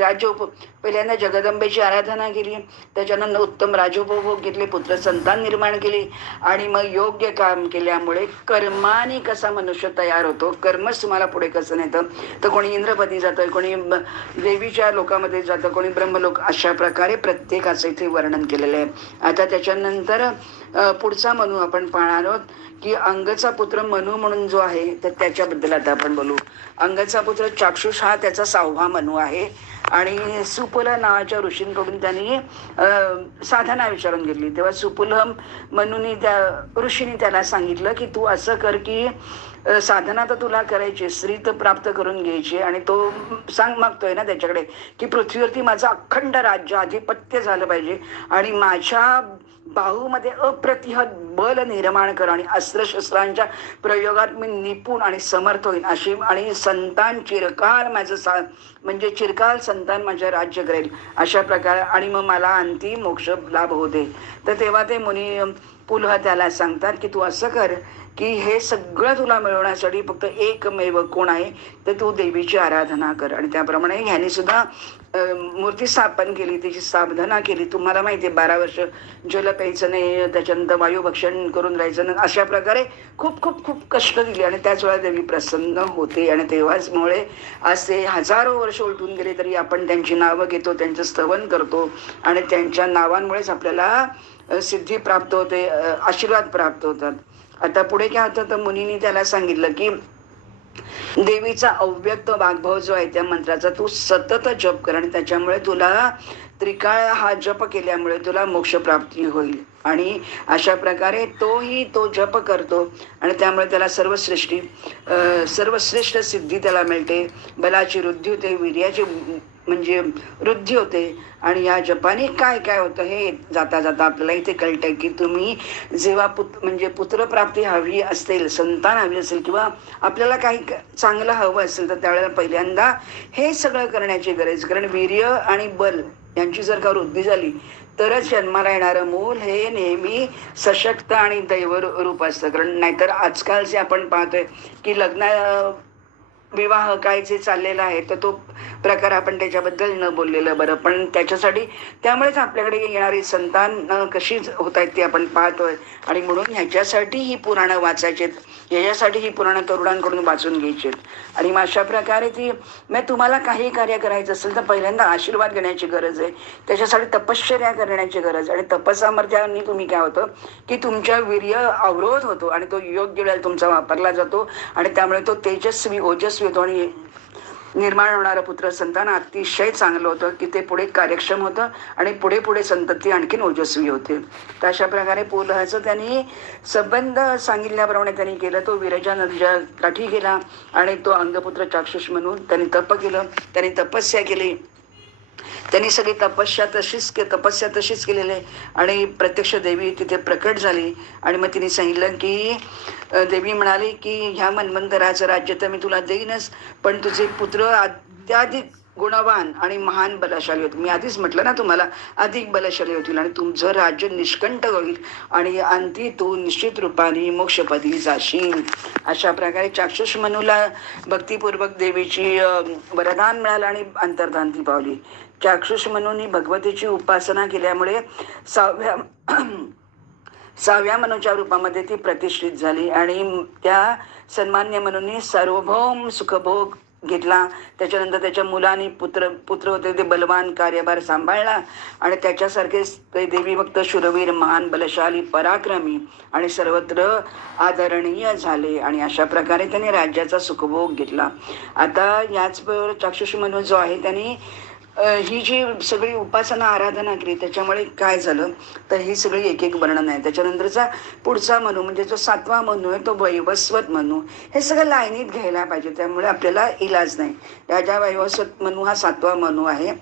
पहिल्यांदा जगदंबेची आराधना केली, त्याच्यानंतर उत्तम राजोपभोग घेतले, पुत्र संतान निर्माण केली आणि मग योग्य काम केल्यामुळे कर्माने कसा मनुष्य तयार होतो, कर्मच तुम्हाला पुढे कसं नेतं, तर कोणी इंद्रपती जातं, कोणी देवीच्या लोकामध्ये जातं, कोणी ब्रह्मलोक, अशा प्रकारे प्रत्येकाचं इथे वर्णन केलेलं आहे. आता त्याच्यानंतर पुढचा मनू आपण पाहणार आहोत की अंगचा पुत्र मनू म्हणून जो आहे, तर त्याच्याबद्दल आता आपण बोलू. अंगचा पुत्र चाक्षुष हा त्याचा 6वा मनू आहे आणि सुपुल नावाच्या ऋषींकडून त्यांनी साधना विचारून घेतली. तेव्हा सुपुल मनूनी त्या ऋषीने त्याला सांगितलं की तू असं कर की साधना तर तुला करायची, स्त्री तर प्राप्त करून घ्यायची, आणि तो मागतोय ना त्याच्याकडे की पृथ्वीवरती माझं अखंड राज्य आधिपत्य झालं पाहिजे आणि माझ्या बाहूमध्ये अप्रतिहत बल निर्माण कर आणि अस्त्रशस्त्रांच्या प्रयोगात मी निपुण आणि समर्थ होईन अशी, आणि संतान चिरकाल माझं म्हणजे चिरकाल संतान माझं राज्य करेल अशा प्रकारे, आणि मग मला अंतिम मोक्ष लाभ होते. तर तेव्हा ते मुनी पुलह त्याला सांगतात की तू असं कर की हे सगळं तुला मिळवण्यासाठी फक्त एकमेव कोण आहे, तर तू देवीची आराधना कर. आणि त्याप्रमाणे ह्याने सुद्धा मूर्ती स्थापन केली, त्याची साधना केली. तुम्हाला माहिती आहे 12 वर्ष जल प्यायचं नाही, त्याच्यानंतर वायुभक्षण करून राहायचं नाही, अशा प्रकारे खूप खूप खूप कष्ट दिली आणि त्याच वेळा देवी प्रसन्न होते. आणि तेव्हाच मुळे असे हजारो वर्ष उलटून गेले तरी आपण त्यांची नावं घेतो, त्यांचं स्तवन करतो आणि त्यांच्या नावांमुळेच आपल्याला सिद्धी प्राप्त होते, आशीर्वाद प्राप्त होतात. आता पुढे काय होतं, तर मुनींनी त्याला सांगितलं की देवीचा अव्यक्त वाग्भव जो आहे त्या मंत्राचा तू सतत जप कर आणि त्याच्यामुळे तुला त्रिकाळ हा जप केल्यामुळे तुला मोक्ष प्राप्ती होईल. आणि अशा प्रकारे तो जप करतो आणि त्यामुळे त्याला सर्वश्रेष्ठ सिद्धी त्याला मिळते, बलाची वृद्धी होते, वीर्याची म्हणजे वृद्धी होते. आणि या जपाने काय काय होतं हे जाता जाता आपल्याला इथे कळतंय की तुम्ही जेव्हा म्हणजे पुत्रप्राप्ती हवी असेल, संतान हवी असेल किंवा आपल्याला काही चांगलं हवं असेल, तर त्यावेळेला पहिल्यांदा हे सगळं करण्याची गरज. कारण वीर्य आणि बल यांची जर का वृद्धी झाली तरच जन्माला येणारं मूल हे नेहमी सशक्त आणि दैवरूप असतं. कारण नाहीतर आजकाल जे आपण पाहतोय की विवाह काय जे चाललेला आहे, तर तो प्रकार आपण त्याच्याबद्दल न बोललेलं बरं. पण त्यामुळेच आपल्याकडे येणारी संतान कशी होत आहेत ते आपण पाहतोय. आणि म्हणून ह्याच्यासाठी ही पुराणं वाचायचेत, ह्याच्यासाठी ही पुराणं तरुणांकडून वाचून घ्यायचेत. आणि मग अशा प्रकारे तुम्हाला काही कार्य करायचं असेल तर पहिल्यांदा आशीर्वाद घेण्याची गरज आहे, त्याच्यासाठी तपश्चर्या करण्याची गरज. आणि तपसामर्थ्याने तुम्ही काय होतं की तुमच्या वीर्य अवरोध होतो आणि तो योग्य वेळेला तुमचा वापरला जातो आणि त्यामुळे तो तेजस्वी ओजस्वी होतो आणि निर्माण होणारं पुत्र संतान अतिशय चांगलं होतं की ते पुढे कार्यक्षम होतं आणि पुढे पुढे संतती आणखीन ओजस्वी होते. तर अशा प्रकारे पुलहाचं त्यांनी संबंध सांगितल्याप्रमाणे त्यांनी केलं. तो विरजा नदीच्या काठी गेला आणि तो अंगपुत्र चाक्षुष म्हणून त्यांनी तप केलं, त्यांनी तपस्या केली, त्यांनी सगळी तपस्या तशीच केलेली आहे. आणि प्रत्यक्ष देवी तिथे प्रकट झाली आणि मग तिने सांगितलं की देवी म्हणाली की ह्या मन्वंतराचं राज्य तर मी तुला देईनच, पण तुझे पुत्र अत्याधिक गुणवान आणि महान बलशाली होतील. मी आधीच म्हटलं ना तुम्हाला, अधिक बलशाली होतील आणि तुमचं राज्य निष्कंठ होईल आणि अंती तू निश्चित रूपाने मोक्षपदी जाशील. अशा प्रकारे चाक्षुष मनूला भक्तिपूर्वक देवीची वरदान मिळालं आणि अंतर्धांती पावली. चाक्षुष मनूंनी भगवतीची उपासना केल्यामुळे 6व्या मनूच्या रूपामध्ये ती प्रतिष्ठित झाली आणि त्या सन्मान्य मनूंनी सार्वभौम सुखभोग घेतला. त्याच्यानंतर त्याच्या मुलांनी पुत्र होते ते बलवान कार्यभार सांभाळला आणि त्याच्यासारखेच ते देवी भक्त शूरवीर महान बलशाली पराक्रमी आणि सर्वत्र आदरणीय झाले. आणि अशा प्रकारे त्यांनी राज्याचा सुखभोग घेतला. आता याचबरोबर चाक्षुष मनू जो आहे त्यांनी ही जी सगळी उपासना आराधना केली, त्याच्यामुळे काय झालं तर ही सगळी एक एक वर्णन आहे. त्याच्यानंतरचा पुढचा मनू म्हणजे जो 7वा मनू आहे तो वैवस्वत मनू. हे सगळं लाईनीत घ्यायला पाहिजे, त्यामुळे आपल्याला इलाज नाही. राजा वैवस्वत मनू हा 7वा मनू आहे.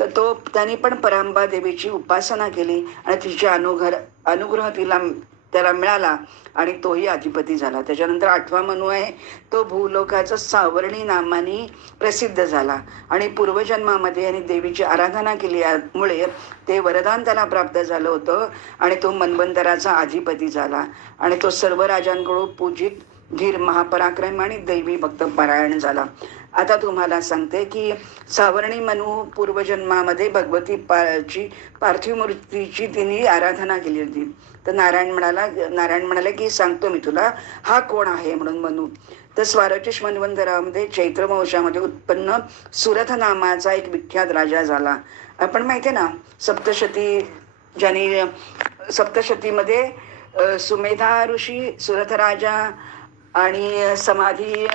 तर त्यांनी पण परांबा देवीची उपासना केली आणि तिचे अनुग्रह त्याला मिळाला आणि तोही अधिपती झाला. त्याच्यानंतर 8वा मनू आहे तो भूलोकाचा सावर्णी नामाने प्रसिद्ध झाला आणि पूर्वजन्मामध्ये आणि देवीची आराधना केल्यामुळे ते वरदान त्याला प्राप्त झालं होतं आणि तो मन्वंतराचा अधिपती झाला आणि तो सर्व राजांकडून पूजित धीर महापराक्रम आणि दैवी भक्त पारायण झाला. आता तुम्हाला सांगते की सावर्णी मनू पूर्वजन्मामध्ये भगवती ची पार्थिव मूर्तीची तिने आराधना केली होती. तर नारायण म्हणाले की सांगतो मी तुला हा कोण आहे म्हणून मनू. तर स्वारोचिष मन्वंतरामध्ये चैत्र वंशामध्ये उत्पन्न सुरथ नामाचा एक विख्यात राजा झाला. आपण माहिती आहे ना, सप्तशती ज्यांनी सप्तशतीमध्ये सुमेधा ऋषी, सुरथ राजा आणि समाधी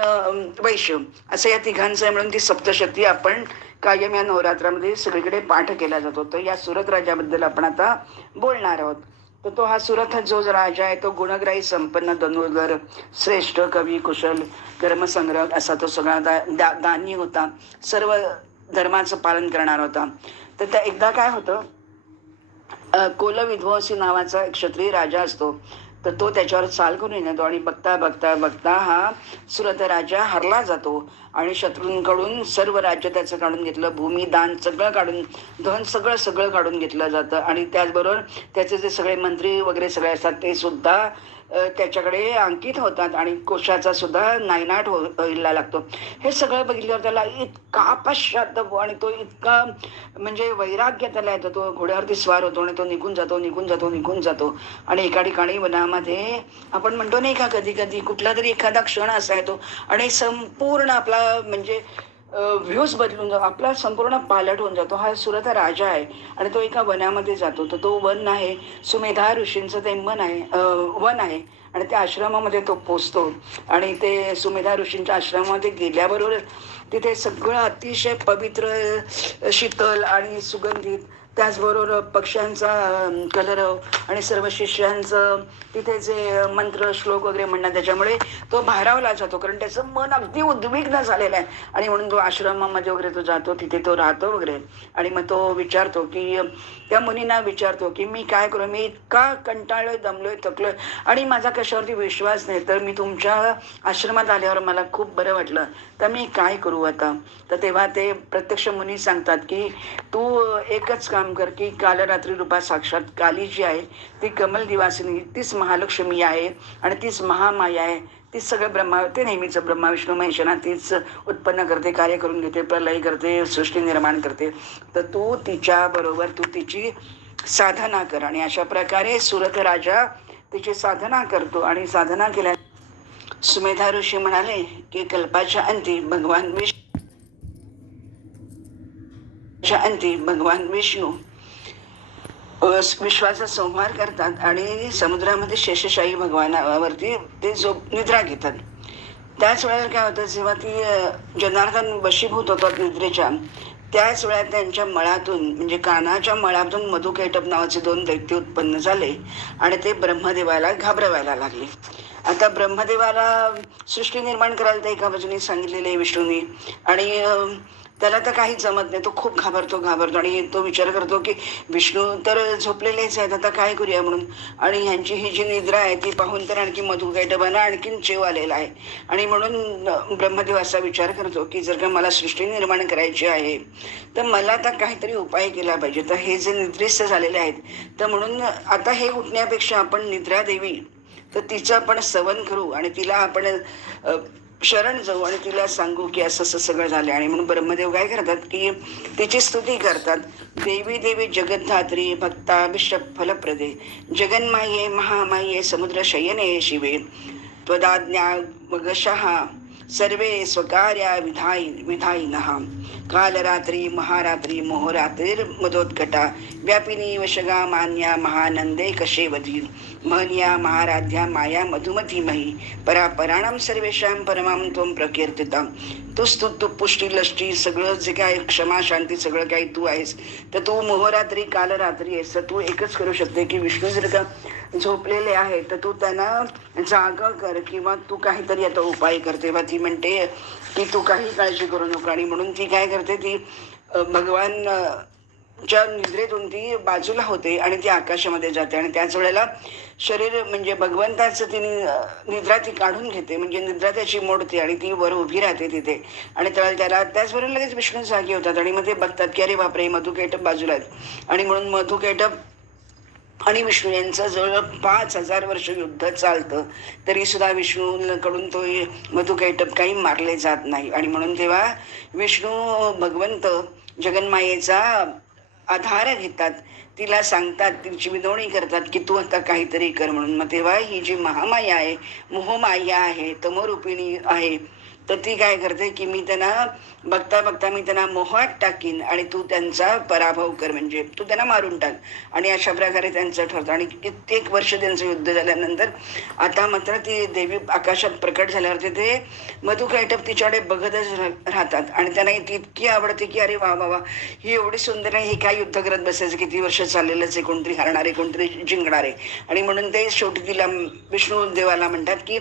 वैश्य असं या तिघांचं मिळून ती सप्तशती आपण कायम या नवरात्रामध्ये सगळीकडे पाठ केला जातो. तर या सुरथ राजाबद्दल आपण आता बोलणार आहोत. तर तो हा सुरथ जो राजा आहे तो गुणग्राही, संपन्न, धनुर्धर, श्रेष्ठ, कवी, कुशल, कर्मसंग्रह असा तो सगळा दानी होता. सर्व धर्माचं पालन करणार होता. तर त्या एकदा काय होतं, कोलविध्वंसी नावाचा एक क्षत्रिय राजा असतो. तर तो त्याच्यावर चाल करून येतो आणि बघता बघता बघता हा सुरथ राजा हरला जातो आणि शत्रूंकडून सर्व राज्य त्याचं काढून घेतलं, भूमी दान सगळं काढून, धन सगळं सगळं काढून घेतलं जातं. आणि त्याचबरोबर त्याचे जे सगळे मंत्री वगैरे सगळे असतात ते सुद्धा त्याच्याकडे अंकित होतात आणि कोशाचा सुद्धा नायनाट व्हायला लागतो. हे सगळं बघितल्यावर त्याला इतका पश्चाताप आणि तो इतका म्हणजे वैराग्य त्याला येतो. तो घोड्यावरती स्वार होतो आणि तो निघून जातो आणि एका ठिकाणी वनामध्ये आपण म्हणतो नाही का, कधी कधी कुठला तरी एखादा क्षण असा येतो आणि संपूर्ण आपला म्हणजे व्ह्यूज बदलून जातो, आपला संपूर्ण पालट होऊन जातो. हा सुरथ राजा आहे आणि तो एका वनामध्ये जातो. तर तो वन आहे, सुमेधा ऋषींचं ते वन आहे आणि त्या आश्रमामध्ये तो पोचतो. आणि ते सुमेधा ऋषींच्या आश्रमामध्ये गेल्याबरोबर तिथे सगळं अतिशय पवित्र, शीतल आणि सुगंधित, त्याचबरोबर पक्ष्यांचा कलरव आणि सर्व शिष्यांचं तिथे जे मंत्र श्लोक वगैरे म्हणणार, त्याच्यामुळे तो भारावला जातो. कारण त्याचं मन अगदी उद्विग्न झालेलं आहे आणि म्हणून तो आश्रमामध्ये वगैरे तो जातो, तिथे तो राहतो वगैरे. आणि मग तो विचारतो की त्या मुनींना विचारतो की मी काय करू, मी इतका कंटाळलोय, दमलोय, थकलोय आणि माझा कशावरती विश्वास नाही, तर मी तुमच्या आश्रमात आल्यावर मला खूप बरं वाटलं, तर मी काय करू आता. तर तेव्हा ते प्रत्यक्ष मुनी सांगतात की तू एकच काम कर की काल रात्री रूपा साक्षात काली जी आहे ती कमल दिवासिनी, तीच महालक्ष्मी आहे आणि तीच महामाया आहे. तीच सगळं ते नेहमीचं ब्रह्मा विष्णू महेशांना तीच उत्पन्न करते, कार्य करून घेते, प्रलय करते, सृष्टी निर्माण करते. तर तू तिच्याबरोबर तू तिची साधना कर. आणि अशा प्रकारे सुरथ राजा तिची साधना करतो. आणि साधना केल्या सुमेधा ऋषी म्हणाले की कल्पाच्या अंती भगवान विष्णू विश्वाचा संहार करतात आणि समुद्रामध्ये शेषशाही भगवानावरती ते निद्रा घेतात. त्याच वेळेला काय होतं, जेव्हा ती जनार्दन वशीभूत होतात निद्रेच्या, त्याच वेळात त्यांच्या मळातून म्हणजे कानाच्या मळातून मधुकैटप नावाचे 2 दैत्य उत्पन्न झाले आणि ते ब्रह्मदेवाला घाबरवायला लागले. आता ब्रह्मदेवाला सृष्टी निर्माण करायला तर एका बाजूने सांगितलेले विष्णूंनी आणि त्याला तर काही जमत नाही. तो खूप घाबरतो आणि तो विचार करतो की विष्णू तर झोपलेलेच आहेत, आता काय करूया म्हणून. आणि ह्यांची ही जी निद्रा आहे ती पाहून तर आणखी मधुकैटभांना आणखीन चेव आलेला आहे. आणि म्हणून ब्रह्मदेव असा विचार करतो की जर का मला सृष्टी निर्माण करायची आहे तर मला आता काहीतरी उपाय केला पाहिजे. तर हे जे निद्रिस्त झालेले आहेत, तर म्हणून आता हे उठण्यापेक्षा आपण निद्रा देवी, तर तिचं आपण स्तवन करू आणि तिला आपण शरण जाऊ आणि तिला सांगू की असं असं सगळं झालं. आणि म्हणून ब्रह्मदेव काय करतात की तिची स्तुती करतात. देवी देवी जगद्धात्री भक्ताभिषक फलप्रदे जगन्माये महामाये समुद्र शयने शिवे त्वदाज्ञा वगशः सर्वे स्वकार्या विधायिनः कालरात्री महारात्री मोहरात्रिर्मदोत्कटा व्यापिनी वशगा मान्या महानंदे कशेवधी महनिया महाराध्या माया मधुमतीमही परापराणाम सर्वेशां परमां त्वं प्रकीर्तिता. तू पुष्टी लष्टी सगळं जे काय क्षमा शांती सगळं काही तू आहेस. तर तू मोहरात्री कालरात्री आहेस. तर तू एकच करू शकते की विष्णू जर का झोपलेले आहे तर तू त्यांना जाग कर किंवा तू काहीतरी आता उपाय कर. तेव्हा ती म्हणते की तू काही काळजी करू नको. आणि म्हणून ती काय करते, ती भगवान च्या निद्रेतून ती बाजूला होते आणि ती आकाशामध्ये जाते. आणि त्याच वेळेला शरीर म्हणजे भगवंताचं तिने निद्रा ती काढून घेते, म्हणजे निद्रा त्याची मोडते आणि ती वर उभी राहते तिथे. आणि त्याला त्याचबरोबर लगेच विष्णू जागी होतात आणि मग ते बघतात की अरे बापरे, मधुकैटप बाजूला आहेत. आणि म्हणून मधुकैटप आणि विष्णू यांचं जवळजवळ 5,000 वर्ष युद्ध चालतं, तरी सुद्धा विष्णूकडून तो मधुकैटभ काही मारले जात नाही. आणि म्हणून तेव्हा विष्णू भगवंत जगन्मायेचा आधार घेतात, तिला सांगतात, तिची विनवणी करतात की तू आता काहीतरी कर म्हणून. मग तेव्हा ही जी महामाया आहे, मोहमाया आहे, तमोरूपिणी आहे, तर ती काय करते की मी त्यांना बघता बघता मी त्यांना मोहात टाकीन आणि तू त्यांचा पराभव कर, म्हणजे तू त्यांना मारून टाक. आणि अशा प्रकारे त्यांचं ठरतं. आणि कित्येक वर्ष त्यांचं युद्ध झाल्यानंतर आता मात्र ती देवी आकाशात प्रकट झाल्यावरती ते मधुकैटभ तिच्याकडे बघतच राहतात. आणि त्यांना ती इतकी आवडते की अरे वा वा वा, ही एवढी सुंदर आहे, ही काय युद्ध करत बसायचं, किती वर्ष चाललेलंच आहे, कोणतरी हरणार आहे, कोणतरी जिंकणार आहे. आणि म्हणून ते शेवटी तिला विष्णू देवाला म्हणतात की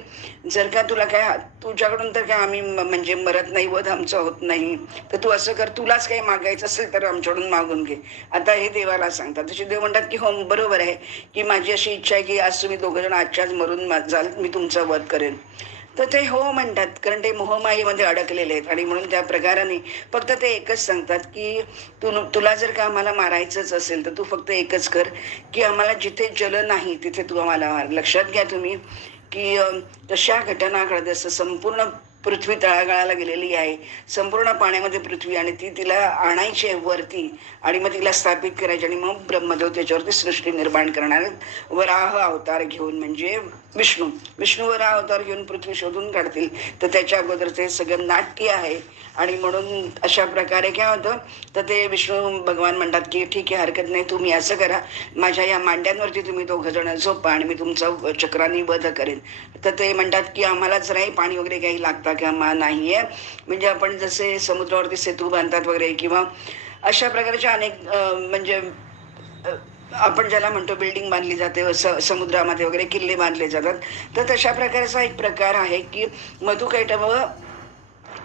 जर का तुला काय, तुझ्याकडून तर काय आम्ही म्हणजे मरत नाही, वध आमचा होत नाही, तर तू असं कर, तुलाच काही मागायचं असेल तर आमच्याकडून मागून घे. आता हे देवाला सांगतात. तसे देव म्हणतात की हो बरोबर आहे, की माझी अशी इच्छा आहे की आज तुम्ही दोघं जण आजच्याच मरून जाल, मी तुमचा वध करेन. तर ते हो म्हणतात, कारण ते मोहमायेमध्ये अडकलेले आहेत. आणि म्हणून त्या प्रकाराने फक्त ते एकच सांगतात की तुला जर का आम्हाला मारायचंच असेल तर तू फक्त एकच कर की आम्हाला जिथे जल नाही तिथे तू आम्हाला मार. लक्षात घ्या तुम्ही की तशा घटना घडत असं संपूर्ण पृथ्वी तळागाळाला गेलेली आहे, संपूर्ण पाण्यामध्ये पृथ्वी, आणि ती तिला आणायची आहे वरती आणि मग तिला स्थापित करायची. आणि मग ब्रह्मदेव त्याच्यावरती सृष्टी निर्माण करणार वराह अवतार घेऊन, म्हणजे विष्णू वराह अवतार घेऊन पृथ्वी शोधून काढतील. तर त्याच्या अगोदर ते सगळं नाट्य आहे. आणि म्हणून अशा प्रकारे काय होतं, तर ते विष्णू भगवान म्हणतात की ठीक आहे, हरकत नाही, तुम्ही असं करा, माझ्या या मांड्यांवरती तुम्ही दोघं जण झोपा आणि मी तुमचा चक्राने वध करेन. तर ते म्हणतात की आम्हाला जराही पाणी वगैरे काही लागतं का नाही आहे, म्हणजे आपण जसे समुद्रावरती सेतू बांधतात वगैरे किंवा अशा प्रकारच्या अनेक म्हणजे आपण ज्याला म्हणतो बिल्डिंग बांधली जाते समुद्रामध्ये वगैरे किल्ले बांधले जातात, तर तशा प्रकारचा एक प्रकार आहे की मधुकैटभ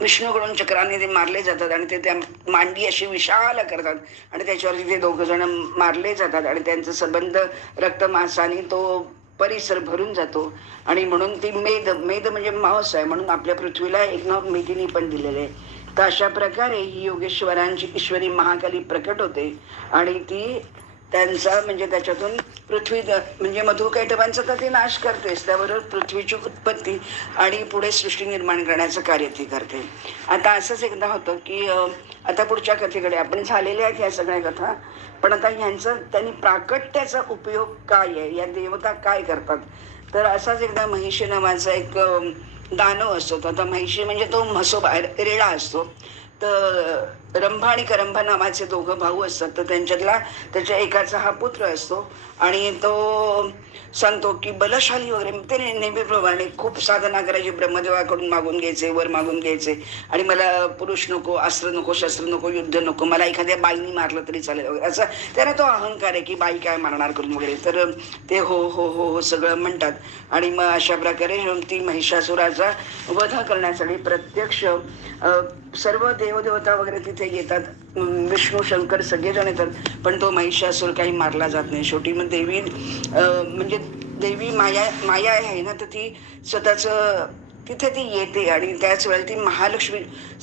विष्णूकडून चक्राने ते मारले जातात आणि ते त्या मांडी अशी विशाल करतात आणि त्याच्यावरती ते दोघं जण मारले जातात आणि त्यांचा संबंध रक्तमांसाने तो परिसर भरून जातो. आणि म्हणून ती मेद म्हणजे मांस आहे, म्हणून आपल्या पृथ्वीला एक नाव मेदिनी पण दिलेले आहे. तर अशा प्रकारे ही योगेश्वरांची ईश्वरी महाकाली प्रकट होते आणि ती त्यांचा म्हणजे त्याच्यातून पृथ्वी म्हणजे मधुकैटभांचा तर ते नाश करतेच, त्याबरोबर पृथ्वीची उत्पत्ती आणि पुढे सृष्टी निर्माण करण्याचं कार्य ती करते. आता असंच एकदा होतं की आता पुढच्या कथेकडे आपण झालेल्या आहेत ह्या सगळ्या कथा, पण आता ह्यांचं त्यांनी प्राकट्याचा उपयोग काय आहे, या देवता काय करतात. तर असाच एकदा महिषी नावाचा एक दानव असतो. आता महिषी म्हणजे तो म्हसोबा रेळा असतो. तर रंभा आणि करंभा नावाचे दोघं भाऊ असतात. तर त्याच्या एकाचा हा पुत्र असतो आणि तो सांगतो की बलशाली वगैरे, ते नेहमीप्रमाणे खूप साधना करायची, ब्रह्मदेवाकडून मागून घ्यायचे, वर मागून घ्यायचे, आणि मला पुरुष नको, अस्त्र नको, शस्त्र नको, युद्ध नको, मला एखाद्या बाईनी मारलं तरी चालेल वगैरे, असा त्याला तो अहंकार आहे की बाई काय मारणार करून वगैरे. तर ते हो हो हो हो सगळं म्हणतात. आणि मग अशा प्रकारे ती महिषासुराचा वध करण्यासाठी प्रत्यक्ष सर्व देवदेवता वगैरे तिथे येतात, विष्णू शंकर सगळेजण येतात, पण तो महिषासूर काही मारला जात नाही. शेवटी मग देवी म्हणजे देवी माया आहे ना, तर ती स्वतःच तिथे ती येते आणि त्याच वेळेला ती महालक्ष्मी,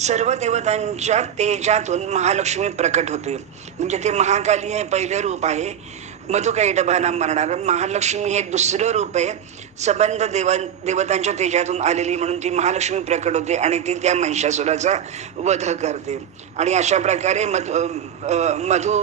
सर्व देवतांच्या तेजातून महालक्ष्मी प्रकट होते. म्हणजे ते महाकाली हे पहिलं रूप आहे, मधुकैटभांना मारणार. महालक्ष्मी हे दुसरं रूप आहे, संबंध देवतांच्या तेजातून आलेली, म्हणून ती महालक्ष्मी प्रकट होते आणि ती त्या महिषासुराचा वध करते. आणि अशा प्रकारे मधु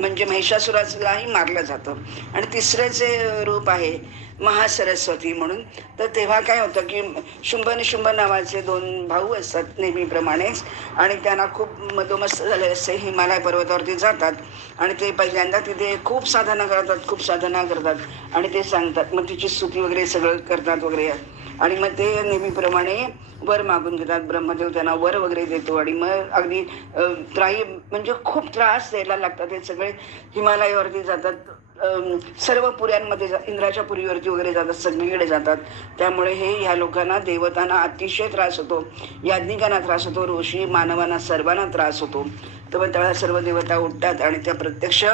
म्हणजे महिषासुरालाही मारलं जातं. आणि तिसरं जे रूप आहे महासरस्वती म्हणून, तर तेव्हा काय होतं की शुंभ आणि शुंभ नावाचे दोन भाऊ असतात नेहमीप्रमाणेच, आणि त्यांना खूप मधोमस्त झाले असते, हिमालय पर्वतावरती जातात आणि ते पहिल्यांदा तिथे खूप साधना करतात आणि ते सांगतात, मग तिची स्तुती वगैरे सगळं करतात वगैरे. आणि मग ते नेहमीप्रमाणे वर मागून घेतात, ब्रह्मदेव त्यांना वर वगैरे देतो आणि मग अगदी त्राही म्हणजे खूप त्रास द्यायला लागतात. हे सगळे हिमालयावरती जातात, सर्व पुऱ्यांमध्ये इंद्राच्या पुरीवरती वगैरे जातात, सगळीकडे जातात. त्यामुळे हे ह्या लोकांना, देवतांना अतिशय त्रास होतो, याज्ञिकांना त्रास होतो, ऋषी मानवांना सर्वांना त्रास होतो. तर त्यावेळेला सर्व देवता उठतात आणि त्या प्रत्यक्ष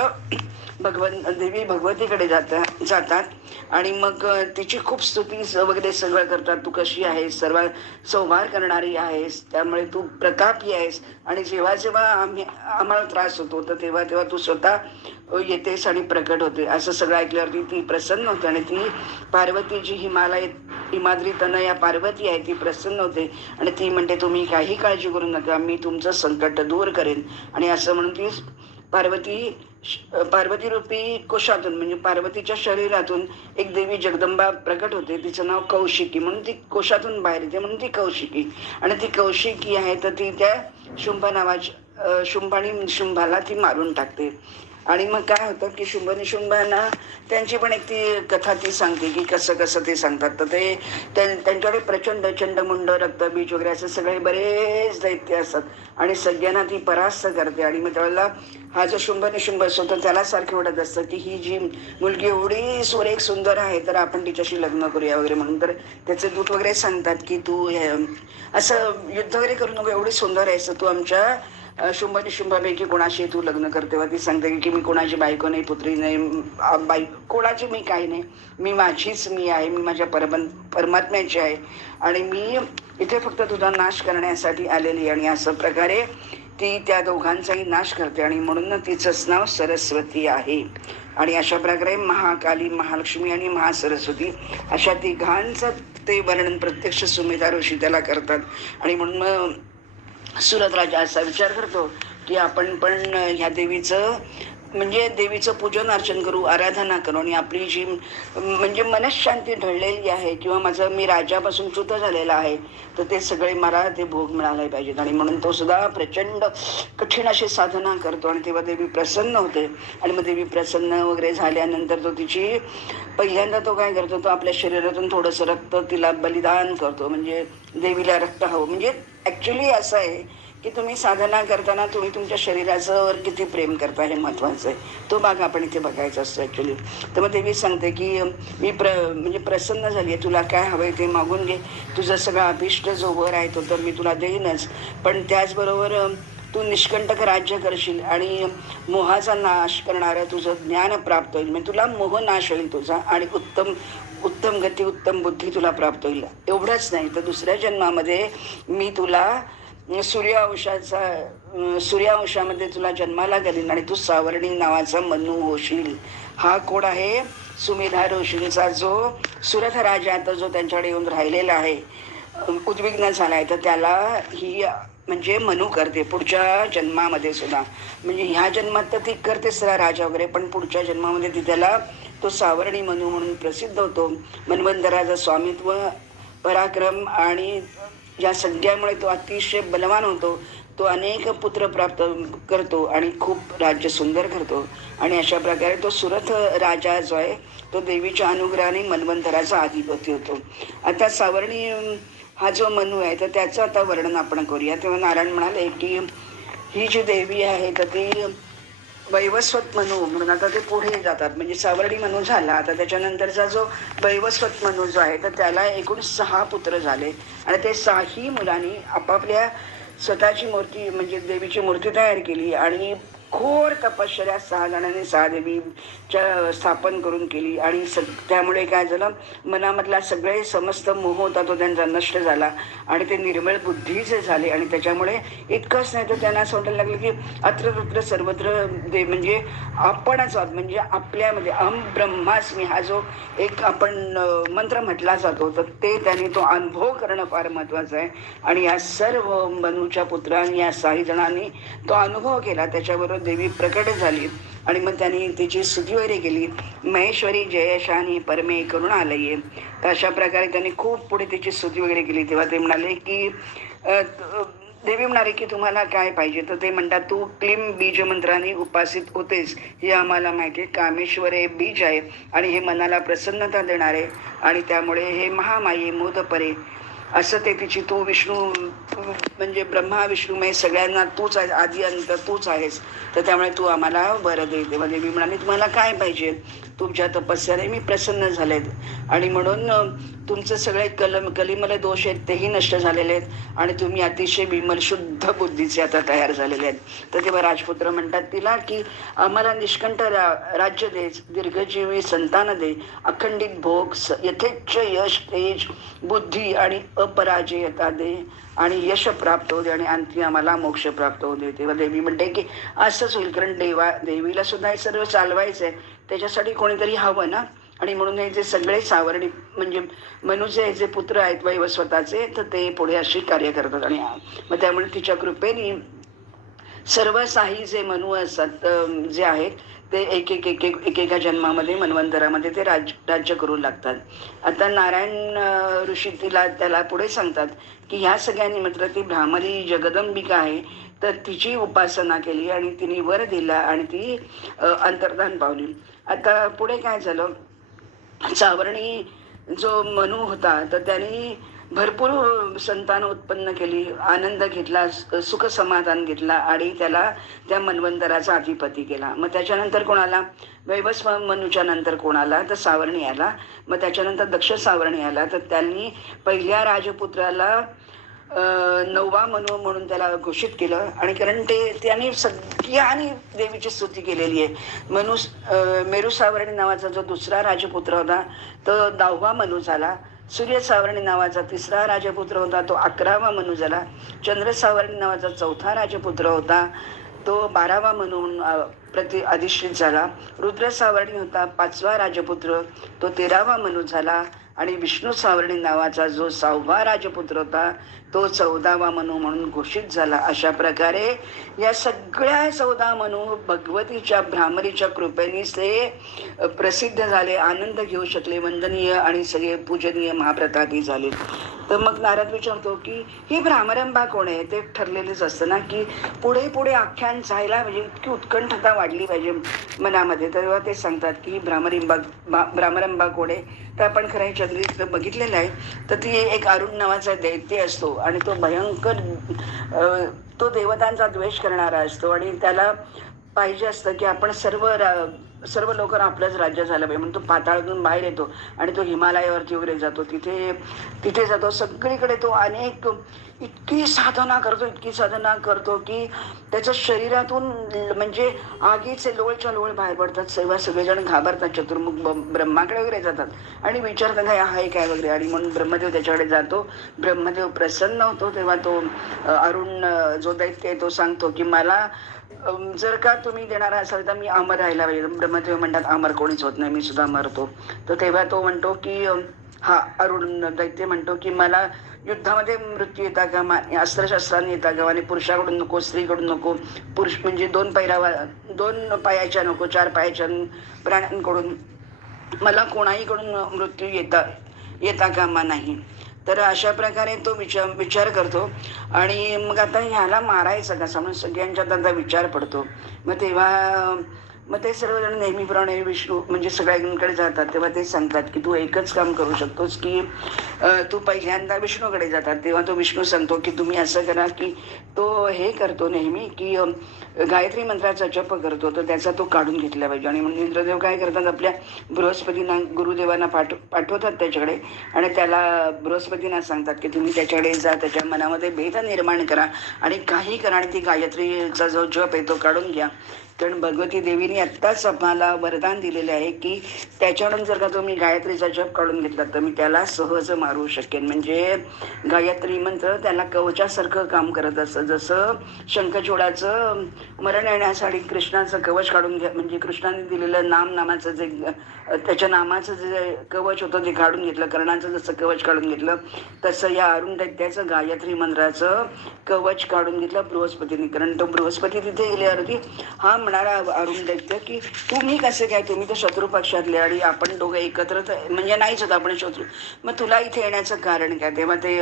देवी भगवतीकडे जातात आणि मग तिची खूप स्तुती वगैरे सगळं करतात. तू कशी आहेस, सर्व संहार करणारी आहेस, त्यामुळे तू प्रतापी आहेस, आणि जेव्हा जेव्हा आम्हाला त्रास होतो तर तेव्हा तू स्वतः येतेस आणि प्रकट होते. होते असं सगळं ऐकल्यावरती ती प्रसन्न होते आणि ती पार्वती जी हिमाद्री तनया पार्वती आहे ती प्रसन्न होते आणि ती म्हणते तुम्ही काही काळजी करू नका, मी तुमचं संकट दूर करेन. आणि असं म्हणून ती पार्वती रूपी कोशातून म्हणजे पार्वतीच्या शरीरातून एक देवी जगदंबा प्रकट होते. तिचं नाव कौशिकी म्हणून ती कोशातून बाहेर येते म्हणून ती कौशिकी. आणि ती कौशिकी आहे तर ती त्या शुंभाने शुंभाला ती मारून टाकते. आणि मग काय होतं की शुंभांना त्यांची पण एक ती कथा ती सांगते की कसं कसं ते सांगतात. तर ते त्यांच्याकडे प्रचंड चंडमुंड रक्तबीज वगैरे असं सगळे बरेच दैत्य असतात आणि सगळ्यांना ती परास्त करते. आणि मग त्यावेळेला हा जो शुंभ असतो तर त्याला सारखं वाटत असतं की ही जी मुलगी एवढी सुरेख सुंदर आहे तर आपण तिच्याशी लग्न करूया वगैरे म्हणून. तर त्याचे दूत वगैरे सांगतात की तू असं युद्ध वगैरे करू नको, एवढी सुंदर आहेस तू आमच्या शुंभापैकी कोणाशी तू लग्न करते. ती सांगते की मी कोणाची बायको नाही, पुत्री नाही, कोणाची मी काही नाही, मी माझीच मी आहे, मी माझ्या परमात्म्याची आहे आणि मी इथे फक्त तुझा नाश करण्यासाठी आलेली. आणि असं प्रकारे ती त्या दोघांचाही नाश करते आणि म्हणून तिचंच नाव सरस्वती आहे. आणि अशा प्रकारे महाकाली, महालक्ष्मी आणि महासरस्वती अशा तिघांचं ते वर्णन प्रत्यक्ष सुमेधा ऋषी त्याला करतात. आणि म्हणून मग सुरत राजा असा विचार करतो की आपण पण ह्या देवीचं पूजन अर्चन करू, आराधना करू आणि आपली जी म्हणजे मनशांती ढळलेली आहे किंवा मी राजापासून च्युत झालेला आहे तर ते सगळे मला ते भोग मिळाले पाहिजेत. आणि म्हणून तो सुद्धा प्रचंड कठीण अशी साधना करतो आणि तेव्हा देवी प्रसन्न होते. आणि मग देवी प्रसन्न वगैरे झाल्यानंतर तो पहिल्यांदा तो काय करतो, तो आपल्या शरीरातून थोडंसं रक्त तिला बलिदान करतो. म्हणजे देवीला रक्त हवं. म्हणजे ॲक्च्युली असं आहे की तुम्ही साधना करताना तुम्ही तुमच्या शरीराचं किती प्रेम करता हे महत्त्वाचं आहे. तो भाग आपण इथे बघायचा असतो ॲक्च्युली. तर मग देवी सांगते की मी म्हणजे प्रसन्न झाली आहे, तुला काय हवं आहे ते मागून घे, तुझं सगळं अभिष्ट जो वर आहे तो तर मी तुला देईनच, पण त्याचबरोबर तू निष्कंटक राज्य करशील आणि मोहाचा नाश करणारं तुझं ज्ञान प्राप्त होईल. म्हणजे तुला मोह नाश होईल तुझा आणि उत्तम गती, उत्तम बुद्धी तुला प्राप्त होईल. एवढंच नाही तर दुसऱ्या जन्मामध्ये मी तुला सूर्यावंशामध्ये तुला जन्माला घालीन आणि तू सावर्णी नावाचा मनू होशील. हा कोण आहे? सुमेधा ऋषींचा जो सुरथ राजा आता जो त्यांच्याकडे येऊन राहिलेला आहे, उद्विग्न झाला आहे, तर त्याला ही म्हणजे मनू करते पुढच्या जन्मामध्ये सुद्धा. म्हणजे ह्या जन्मात तर ती करतेच राजा वगैरे, पण पुढच्या जन्मामध्ये ती त्याला तो सावर्णी मनू म्हणून प्रसिद्ध होतो. मन्वंतराचं स्वामित्व, पराक्रम आणि या सगळ्यामुळे तो अतिशय बलवान होतो. तो अनेक पुत्र प्राप्त करतो आणि खूप राज्य सुंदर करतो. आणि अशा प्रकारे तो सुरथ राजा जो आहे तो देवीच्या अनुग्रहाने मन्वंतराचा अधिपती होतो. आता सावर्णी हा जो मनू आहे तर त्याचं आता वर्णन आपण करूया. तेव्हा नारायण म्हणाले की ही जी देवी आहे तर ती वैवस्वत मनू म्हणून आता ते पुढे जातात. म्हणजे सावर्णी मनू झाला, आता त्याच्यानंतरचा जो वैवस्वत मनू जो आहे तर त्याला एकूण 6 पुत्र झाले आणि ते 6ही मुलांनी आपापल्या स्वतःची मूर्ती म्हणजे देवीची मूर्ती तयार केली आणि घोर तपश्चर्या 6 जणांनी 6 देवीच्या स्थापन करून केली. आणि त्यामुळे काय झालं, मनामधला सगळे समस्त मोह होता तो त्यांचा नष्ट झाला आणि ते निर्मळ बुद्धीचे झाले. आणि त्याच्यामुळे इतकंच नाही तर त्यांना असं वाटायला लागलं की अत्र तत्र सर्वत्र म्हणजे आपणच आहोत. म्हणजे आपल्यामध्ये अहम ब्रह्मास्मी हा जो एक आपण मंत्र म्हटला जातो तर ते त्यांनी तो अनुभव करणं फार महत्त्वाचं आहे. आणि या सर्व मनूच्या पुत्रांनी या 6 जणांनी तो अनुभव केला. त्याच्याबरोबर देवी प्रकट झाली आणि मग त्यांनी तिची स्तुती वगैरे केली. महेश्वरी जयशानी परमे करुणालये. तर अशा प्रकारे त्यांनी खूप पुढे तिची स्तुती वगैरे केली. तेव्हा ते म्हणाले की देवी म्हणाले की तुम्हाला काय पाहिजे, तर ते म्हणतात तू क्लीम बीज मंत्राने उपासित होतेस हे आम्हाला माहिती आहे. कामेश्वर हे बीज आहे आणि हे मनाला प्रसन्नता देणारे आणि त्यामुळे हे महामाये मोदपरे असं ते तिची तू विष्णू म्हणजे ब्रह्मा विष्णूमय सगळ्यांना तूच आहे, आधी अंत तूच आहेस, तर त्यामुळे तू आम्हाला बरं दे. तेव्हा देवी म्हणाली तुम्हाला काय पाहिजे, तुमच्या तपस्याने मी प्रसन्न झालेत आणि म्हणून तुमचं सगळे कलिमल दोष आहेत तेही नष्ट झालेले आहेत आणि तुम्ही अतिशय विमल शुद्ध बुद्धीचे आता तयार झालेले आहेत. तर तेव्हा राजपुत्र म्हणतात तिला की आम्हाला निष्कंठ राज्य दे, दीर्घजीवी संतान दे, अखंडित भोग, यथेच्छ यश, तेज, बुद्धी आणि अपराजयता दे आणि यश प्राप्त होते आणि आणखी आम्हाला मोक्ष प्राप्त होते. तेव्हा देवी म्हणते की असंच होईल, कारण देवीला सुद्धा हे सर्व चालवायचं आहे. त्याच्यासाठी कोणीतरी हवं ना. आणि म्हणून हे जे सगळे सावर्णी म्हणजे मनूचे जे पुत्र आहेत वैवस्वताचे, तर ते पुढे अशी कार्य करतात. आणि मग त्यामुळे तिच्या कृपेने सर्व साही जे मनू असतात जे आहेत ते एकेका जन्मामध्ये मन्वंतरामध्ये ते राज्य करू लागतात. आता नारायण ऋषी त्याला पुढे सांगतात की ह्या सगळ्यांनी मात्र ती भ्रामरी जगदंबिका आहे, तर तिची उपासना केली आणि तिने वर दिला आणि ती अंतर्धान पावली. आता पुढे काय झालं, सावर्णी जो मनू होता तर त्यांनी भरपूर संतान उत्पन्न केली, आनंद घेतला, सुख समाधान घेतला आणि त्याला त्या मन्वंतराचा अधिपती केला. मग त्याच्यानंतर कोणाला, वैवस्व मनूच्या नंतर कोणाला, तर सावर्णी आला. मग त्याच्यानंतर दक्ष सावर्णी आला. तर त्यांनी पहिल्या राजपुत्राला नववा मनू म्हणून त्याला घोषित केलं. आणि कारण त्यांनी सगळ्यांनी देवीची स्तुती केलेली आहे. मेरू सावर्णी नावाचा जो दुसरा राजपुत्र होता तो 10वा मनू झाला. सूर्य सावर्णी नावाचा तिसरा राजपुत्र होता तो 11वा मनू झाला. चंद्र सावर्णी नावाचा चौथा राजपुत्र होता तो 12वा म्हणून अधिष्ठित झाला. रुद्र सावर्णी होता 5वा राजपुत्र, तो 13वा मनू झाला. आणि विष्णू सावर्णी नावाचा जो 6वा राजपुत्र होता तो 14वा मनू म्हणून घोषित झाला. अशा प्रकारे या सगळ्या 14 मनू भगवतीच्या भ्रामरीच्या कृपेनेच ते प्रसिद्ध झाले, आनंद घेऊ शकले, वंदनीय आणि सगळे पूजनीय महाप्रतापी झाले. तर मग नारद विचारतो की ही भ्रामरंभा कोण आहे. ते ठरलेलेच असतं ना की पुढे पुढे आख्यान जायला म्हणजे इतकी उत्कंठता वाढली पाहिजे मनामध्ये. तेव्हा ते सांगतात की भ्रामरंभा कोण आहे. तर आपण खरं चंद्रित बघितलेलं आहे. तर ती एक अरुण नावाचा दैत्य असतो आणि तो भयंकर तो देवतांचा द्वेष करणारा असतो आणि त्याला पाहिजे असतं की आपण सर्व लोक आपलंच राज्य झालं पाहिजे म्हणून तो पाताळातून बाहेर येतो आणि तो हिमालयावरती वगैरे जातो. तिथे जातो. सगळीकडे तो इतकी साधना करतो की त्याच्या शरीरातून म्हणजे आगीचे लोळच्या लोळ बाहेर पडतात. सगळेजण घाबरतात, चतुर्मुख ब्रह्माकडे वगैरे जातात आणि विचारतात हा आहे काय वगैरे. आणि म्हणून ब्रह्मदेव त्याच्याकडे जातो. ब्रह्मदेव प्रसन्न होतो. तेव्हा तो अरुण जो दैत्य आहे तो सांगतो की मला जर का तुम्ही देणारा असाल तर मी अमर राहायला पाहिजे. ब्रह्मदेव म्हणतात अमर कोणीच होत नाही, मी सुद्धा मरतो. तर तेव्हा तो म्हणतो की अरुण दैत्य म्हणतो की मला युद्धामध्ये मृत्यू येता कामा, अस्त्रशस्त्रांनी येता कामा, आणि पुरुषाकडून नको, स्त्रीकडून नको. पुरुष म्हणजे 2 पायाच्या नको, 4 पायाच्या प्राण्यांकडून मला कोणाहीकडून मृत्यू येता कामा नाही. तर अशा प्रकारे तो विचार करतो. आणि मग आता ह्याला मारायचं कसं म्हणून सगळ्यांच्यात आता विचार पडतो. मग ते सर्वजण नेहमीप्रमाणे विष्णू म्हणजे सगळ्यांकडे जातात. तेव्हा ते सांगतात की तू एकच काम करू शकतोस की तू पहिल्यांदा विष्णूकडे जातात. तेव्हा तो विष्णू सांगतो की तुम्ही असं करा की तो हे करतो नेहमी की गायत्री मंत्राचा जप करतो, तर त्याचा तो काढून घेतला पाहिजे. आणि म्हणून इंद्रदेव काय करतात, आपल्या बृहस्पतींना गुरुदेवांना पाठवतात त्याच्याकडे आणि त्याला बृहस्पतींना सांगतात की तुम्ही त्याच्याकडे जा, त्याच्या मनामध्ये भेद निर्माण करा आणि काही करा आणि ती गायत्रीचा जो जप आहे तो काढून घ्या. कारण भगवती देवीने आत्ताच आम्हाला वरदान दिलेले आहे की त्याच्याकडून जर का तुम्ही गायत्रीचा जप काढून घेतला तर मी त्याला सहज मारू शकेन. म्हणजे गायत्री मंत्र त्याला कवचासारखं काम करत असतं. जसं शंखचूडाचं मरण येण्यासाठी कृष्णाचं कवच काढून घ्या, म्हणजे कृष्णाने दिलेलं नामाचं जे त्याच्या नामाचं जे कवच होतं ते काढून घेतलं, कर्णाचं जसं कवच काढून घेतलं तसं या अरुण दैत्याचं गायत्री मंत्राचं कवच काढून घेतलं बृहस्पतीने. कारण तो बृहस्पती तिथे गेल्यावरती हा म्हणाला अरुण दैत्य की तुम्ही कसे काय, तुम्ही तर शत्रू पक्षातले आणि आपण दोघं एकत्र म्हणजे नाहीच होत, आपण शत्रू, मग तुला इथे येण्याचं कारण काय. तेव्हा ते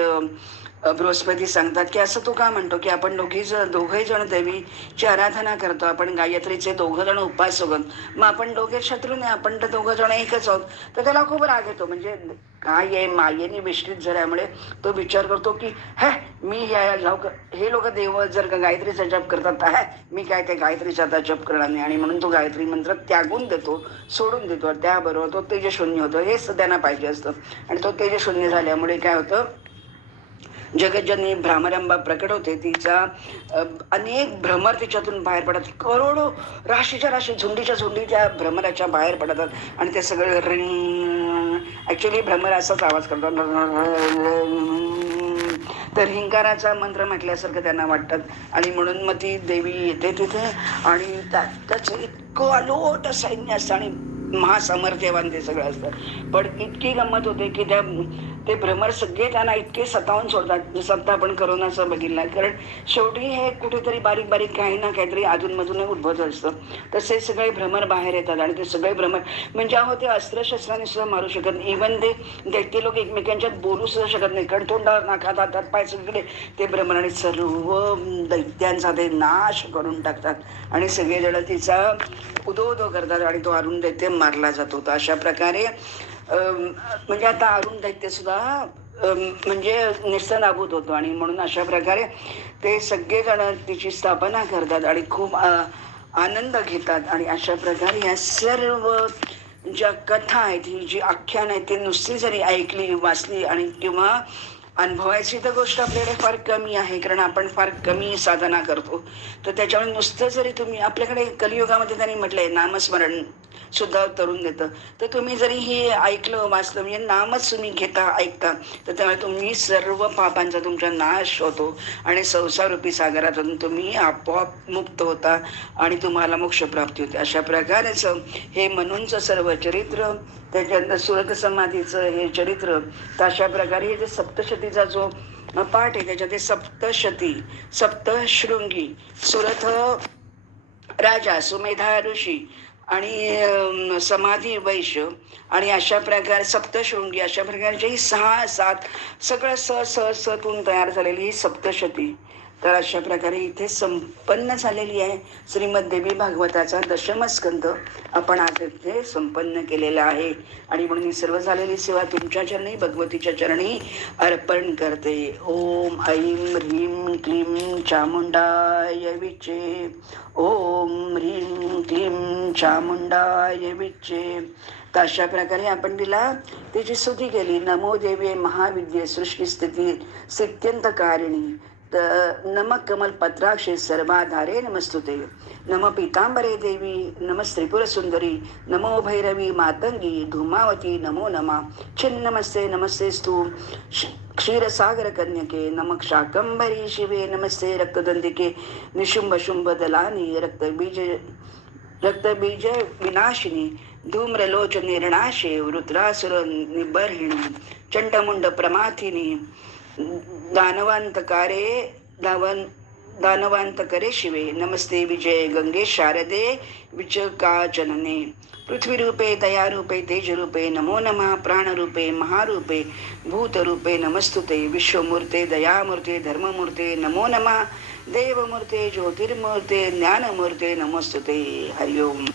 बृहस्पती सांगतात की असं तू का म्हणतो की आपण दोघंही जण देवीची आराधना करतो, आपण गायत्रीचे 2 जण उपासक आहोत, मग आपण दोघे शत्रू नाही, आपण तर 2 जण एकच आहोत. तर त्याला खूप राग येतो. म्हणजे काय आहे, मायेने विष्ठित झाल्यामुळे तो विचार करतो की मी हे लोक देव जर का गायत्रीचा जप करतात मी काय ते गायत्रीचा आता जप करणार नाही. आणि म्हणून तो गायत्री मंत्र त्यागून देतो, सोडून देतो. त्याबरोबर तो तेजशून्य होतो. हेच त्यांना पाहिजे असतं. आणि तो तेजशून्य झाल्यामुळे काय होतं, जगज्जननी भ्रामरंभा प्रकट होते. तिचा अनेक भ्रमर तिच्यातून बाहेर पडतात. करोडो राशीच्या राशी, झुंडीच्या झुंडी त्या भ्रमराच्या बाहेर पडतात आणि ते सगळे रिंग, ऍक्च्युली भ्रमर असाच आवाज करतात. तर हिंकाराचा मंत्र म्हटल्यासारखं त्यांना वाटतात. आणि म्हणून मग ती देवी येते तिथे आणि त्याचं इतकं अलोट सैन्य असतं आणि महासामर्थ्यवान ते सगळं असतं. पण इतकी गंमत होते की ते भ्रमर सगळे त्यांना इतके सतावून सोडतात, जसं आता आपण करोनाचं बघितलं. कारण शेवटी हे कुठेतरी बारीक बारीक काही ना काहीतरी अधूनमधून उद्भवत असतं. तसे सगळे भ्रमर बाहेर येतात आणि ते सगळे भ्रमर म्हणजे अहो ते अस्त्रशस्त्राने सुद्धा मारू शकत नाही. इव्हन ते दैत्य लोक एकमेकांच्यात बोलू सुद्धा शकत नाही, कारण तोंडावर नाकात हातात पाय सगळे ते भ्रमर आणि सर्व दैत्यांचा ते नाश करून टाकतात आणि सगळेजण तिचा उदो करतात आणि तो अरुण दैत्य मारला जातो. तर अशा प्रकारे म्हणजे आता अरुण दैत्य सुद्धा म्हणजे नेस्तनाबूत होतो आणि म्हणून अशा प्रकारे ते सगळेजण तिची स्थापना करतात आणि खूप आनंद घेतात. आणि अशा प्रकारे या सर्व ज्या कथा आहेत, ही जी आख्यान आहे, ते नुसती जरी ऐकली वाचली आणि किंवा अनुभवायची तर गोष्ट आपल्याकडे फार कमी आहे, कारण आपण फार कमी साधना करतो. तर त्याच्यामुळे नुसतं जरी तुम्ही आपल्याकडे कलियुगामध्ये त्यांनी म्हटलंय नामस्मरण सुद्धा तरुण देतं. तर तुम्ही जरी हे ऐकलं वाचलं म्हणजे नामच तुम्ही घेता ऐकता, तर त्यामुळे तुम्ही सर्व पापांचा तुमचा नाश होतो आणि संसाररूपी सागरातून तुम्ही आपोआप मुक्त होता आणि तुम्हाला मोक्षप्राप्ती होते. अशा प्रकारेच हे मनूंचं सर्व चरित्र, त्याच्यानंतर सुरत समाधीचं हे चरित्र. तर अशा प्रकारे हे जे सप्तशतीचा जो पाठ आहे त्याच्यात सप्तशती, सप्तशृंगी, सुरथ राजा, सुमेधा ऋषी आणि समाधी वैश्य आणि अशा प्रकारे सप्तशृंगी, अशा प्रकारचे ही 6-7 सगळं तून तयार झालेली ही सप्तशती. तर अशा प्रकारे इथे संपन्न झालेली आहे श्रीमद्देवी भागवताचा दशमस्कंद आपण आज इथे संपन्न केलेला आहे. आणि म्हणून ही सर्व झालेली सेवा तुमच्या चरणी, भगवतीच्या चरणी अर्पण करते. ओम ऐं ह्रीं क्लीं चामुंडाय विचे. ओम ह्रीं क्लीं चामुंडाय विचे. तर अशा प्रकारे आपण तिला तिची स्तुती केली. नमो देवे महाविद्ये सृष्टी स्थिती स्थित्यंतकारिणी. नम कमल पत्राक्षे सर्वाधारे नमस्तुते. नम पीतांबरे देवी, नम त्रिपुर सुंदरी, नमो भैरवी मातंगी धूमावती, नमो नमा छिन्नमस्ते नमस्तेस्तु क्षीरसागर कन्यके, नम शाकंभरी शिवे, नमस्ते रक्तदंतिके निशुंभ शुंभ दलानी, रक्तबीज विनाशिनी, धूम्रलोचने निर्णाशे, रुद्रासुर निबर्हिणी, चंडमुंड प्रमाथिनी, दानवांतकरे शिवे, नमस्ते विजय गंगे शारदे विचकाचनने, पृथ्वीरूपे दयारूपे तेजरूपे, नमो नमः प्राणरूपे महारूपे भूतरूपे नमस्तुते, विश्वमूर्ते दयामूर्ते धर्ममूर्ते नमो नमः, देवमूर्ते ज्योतिर्मूर्ते ज्ञानमूर्ते नमस्तुते. हरिओम.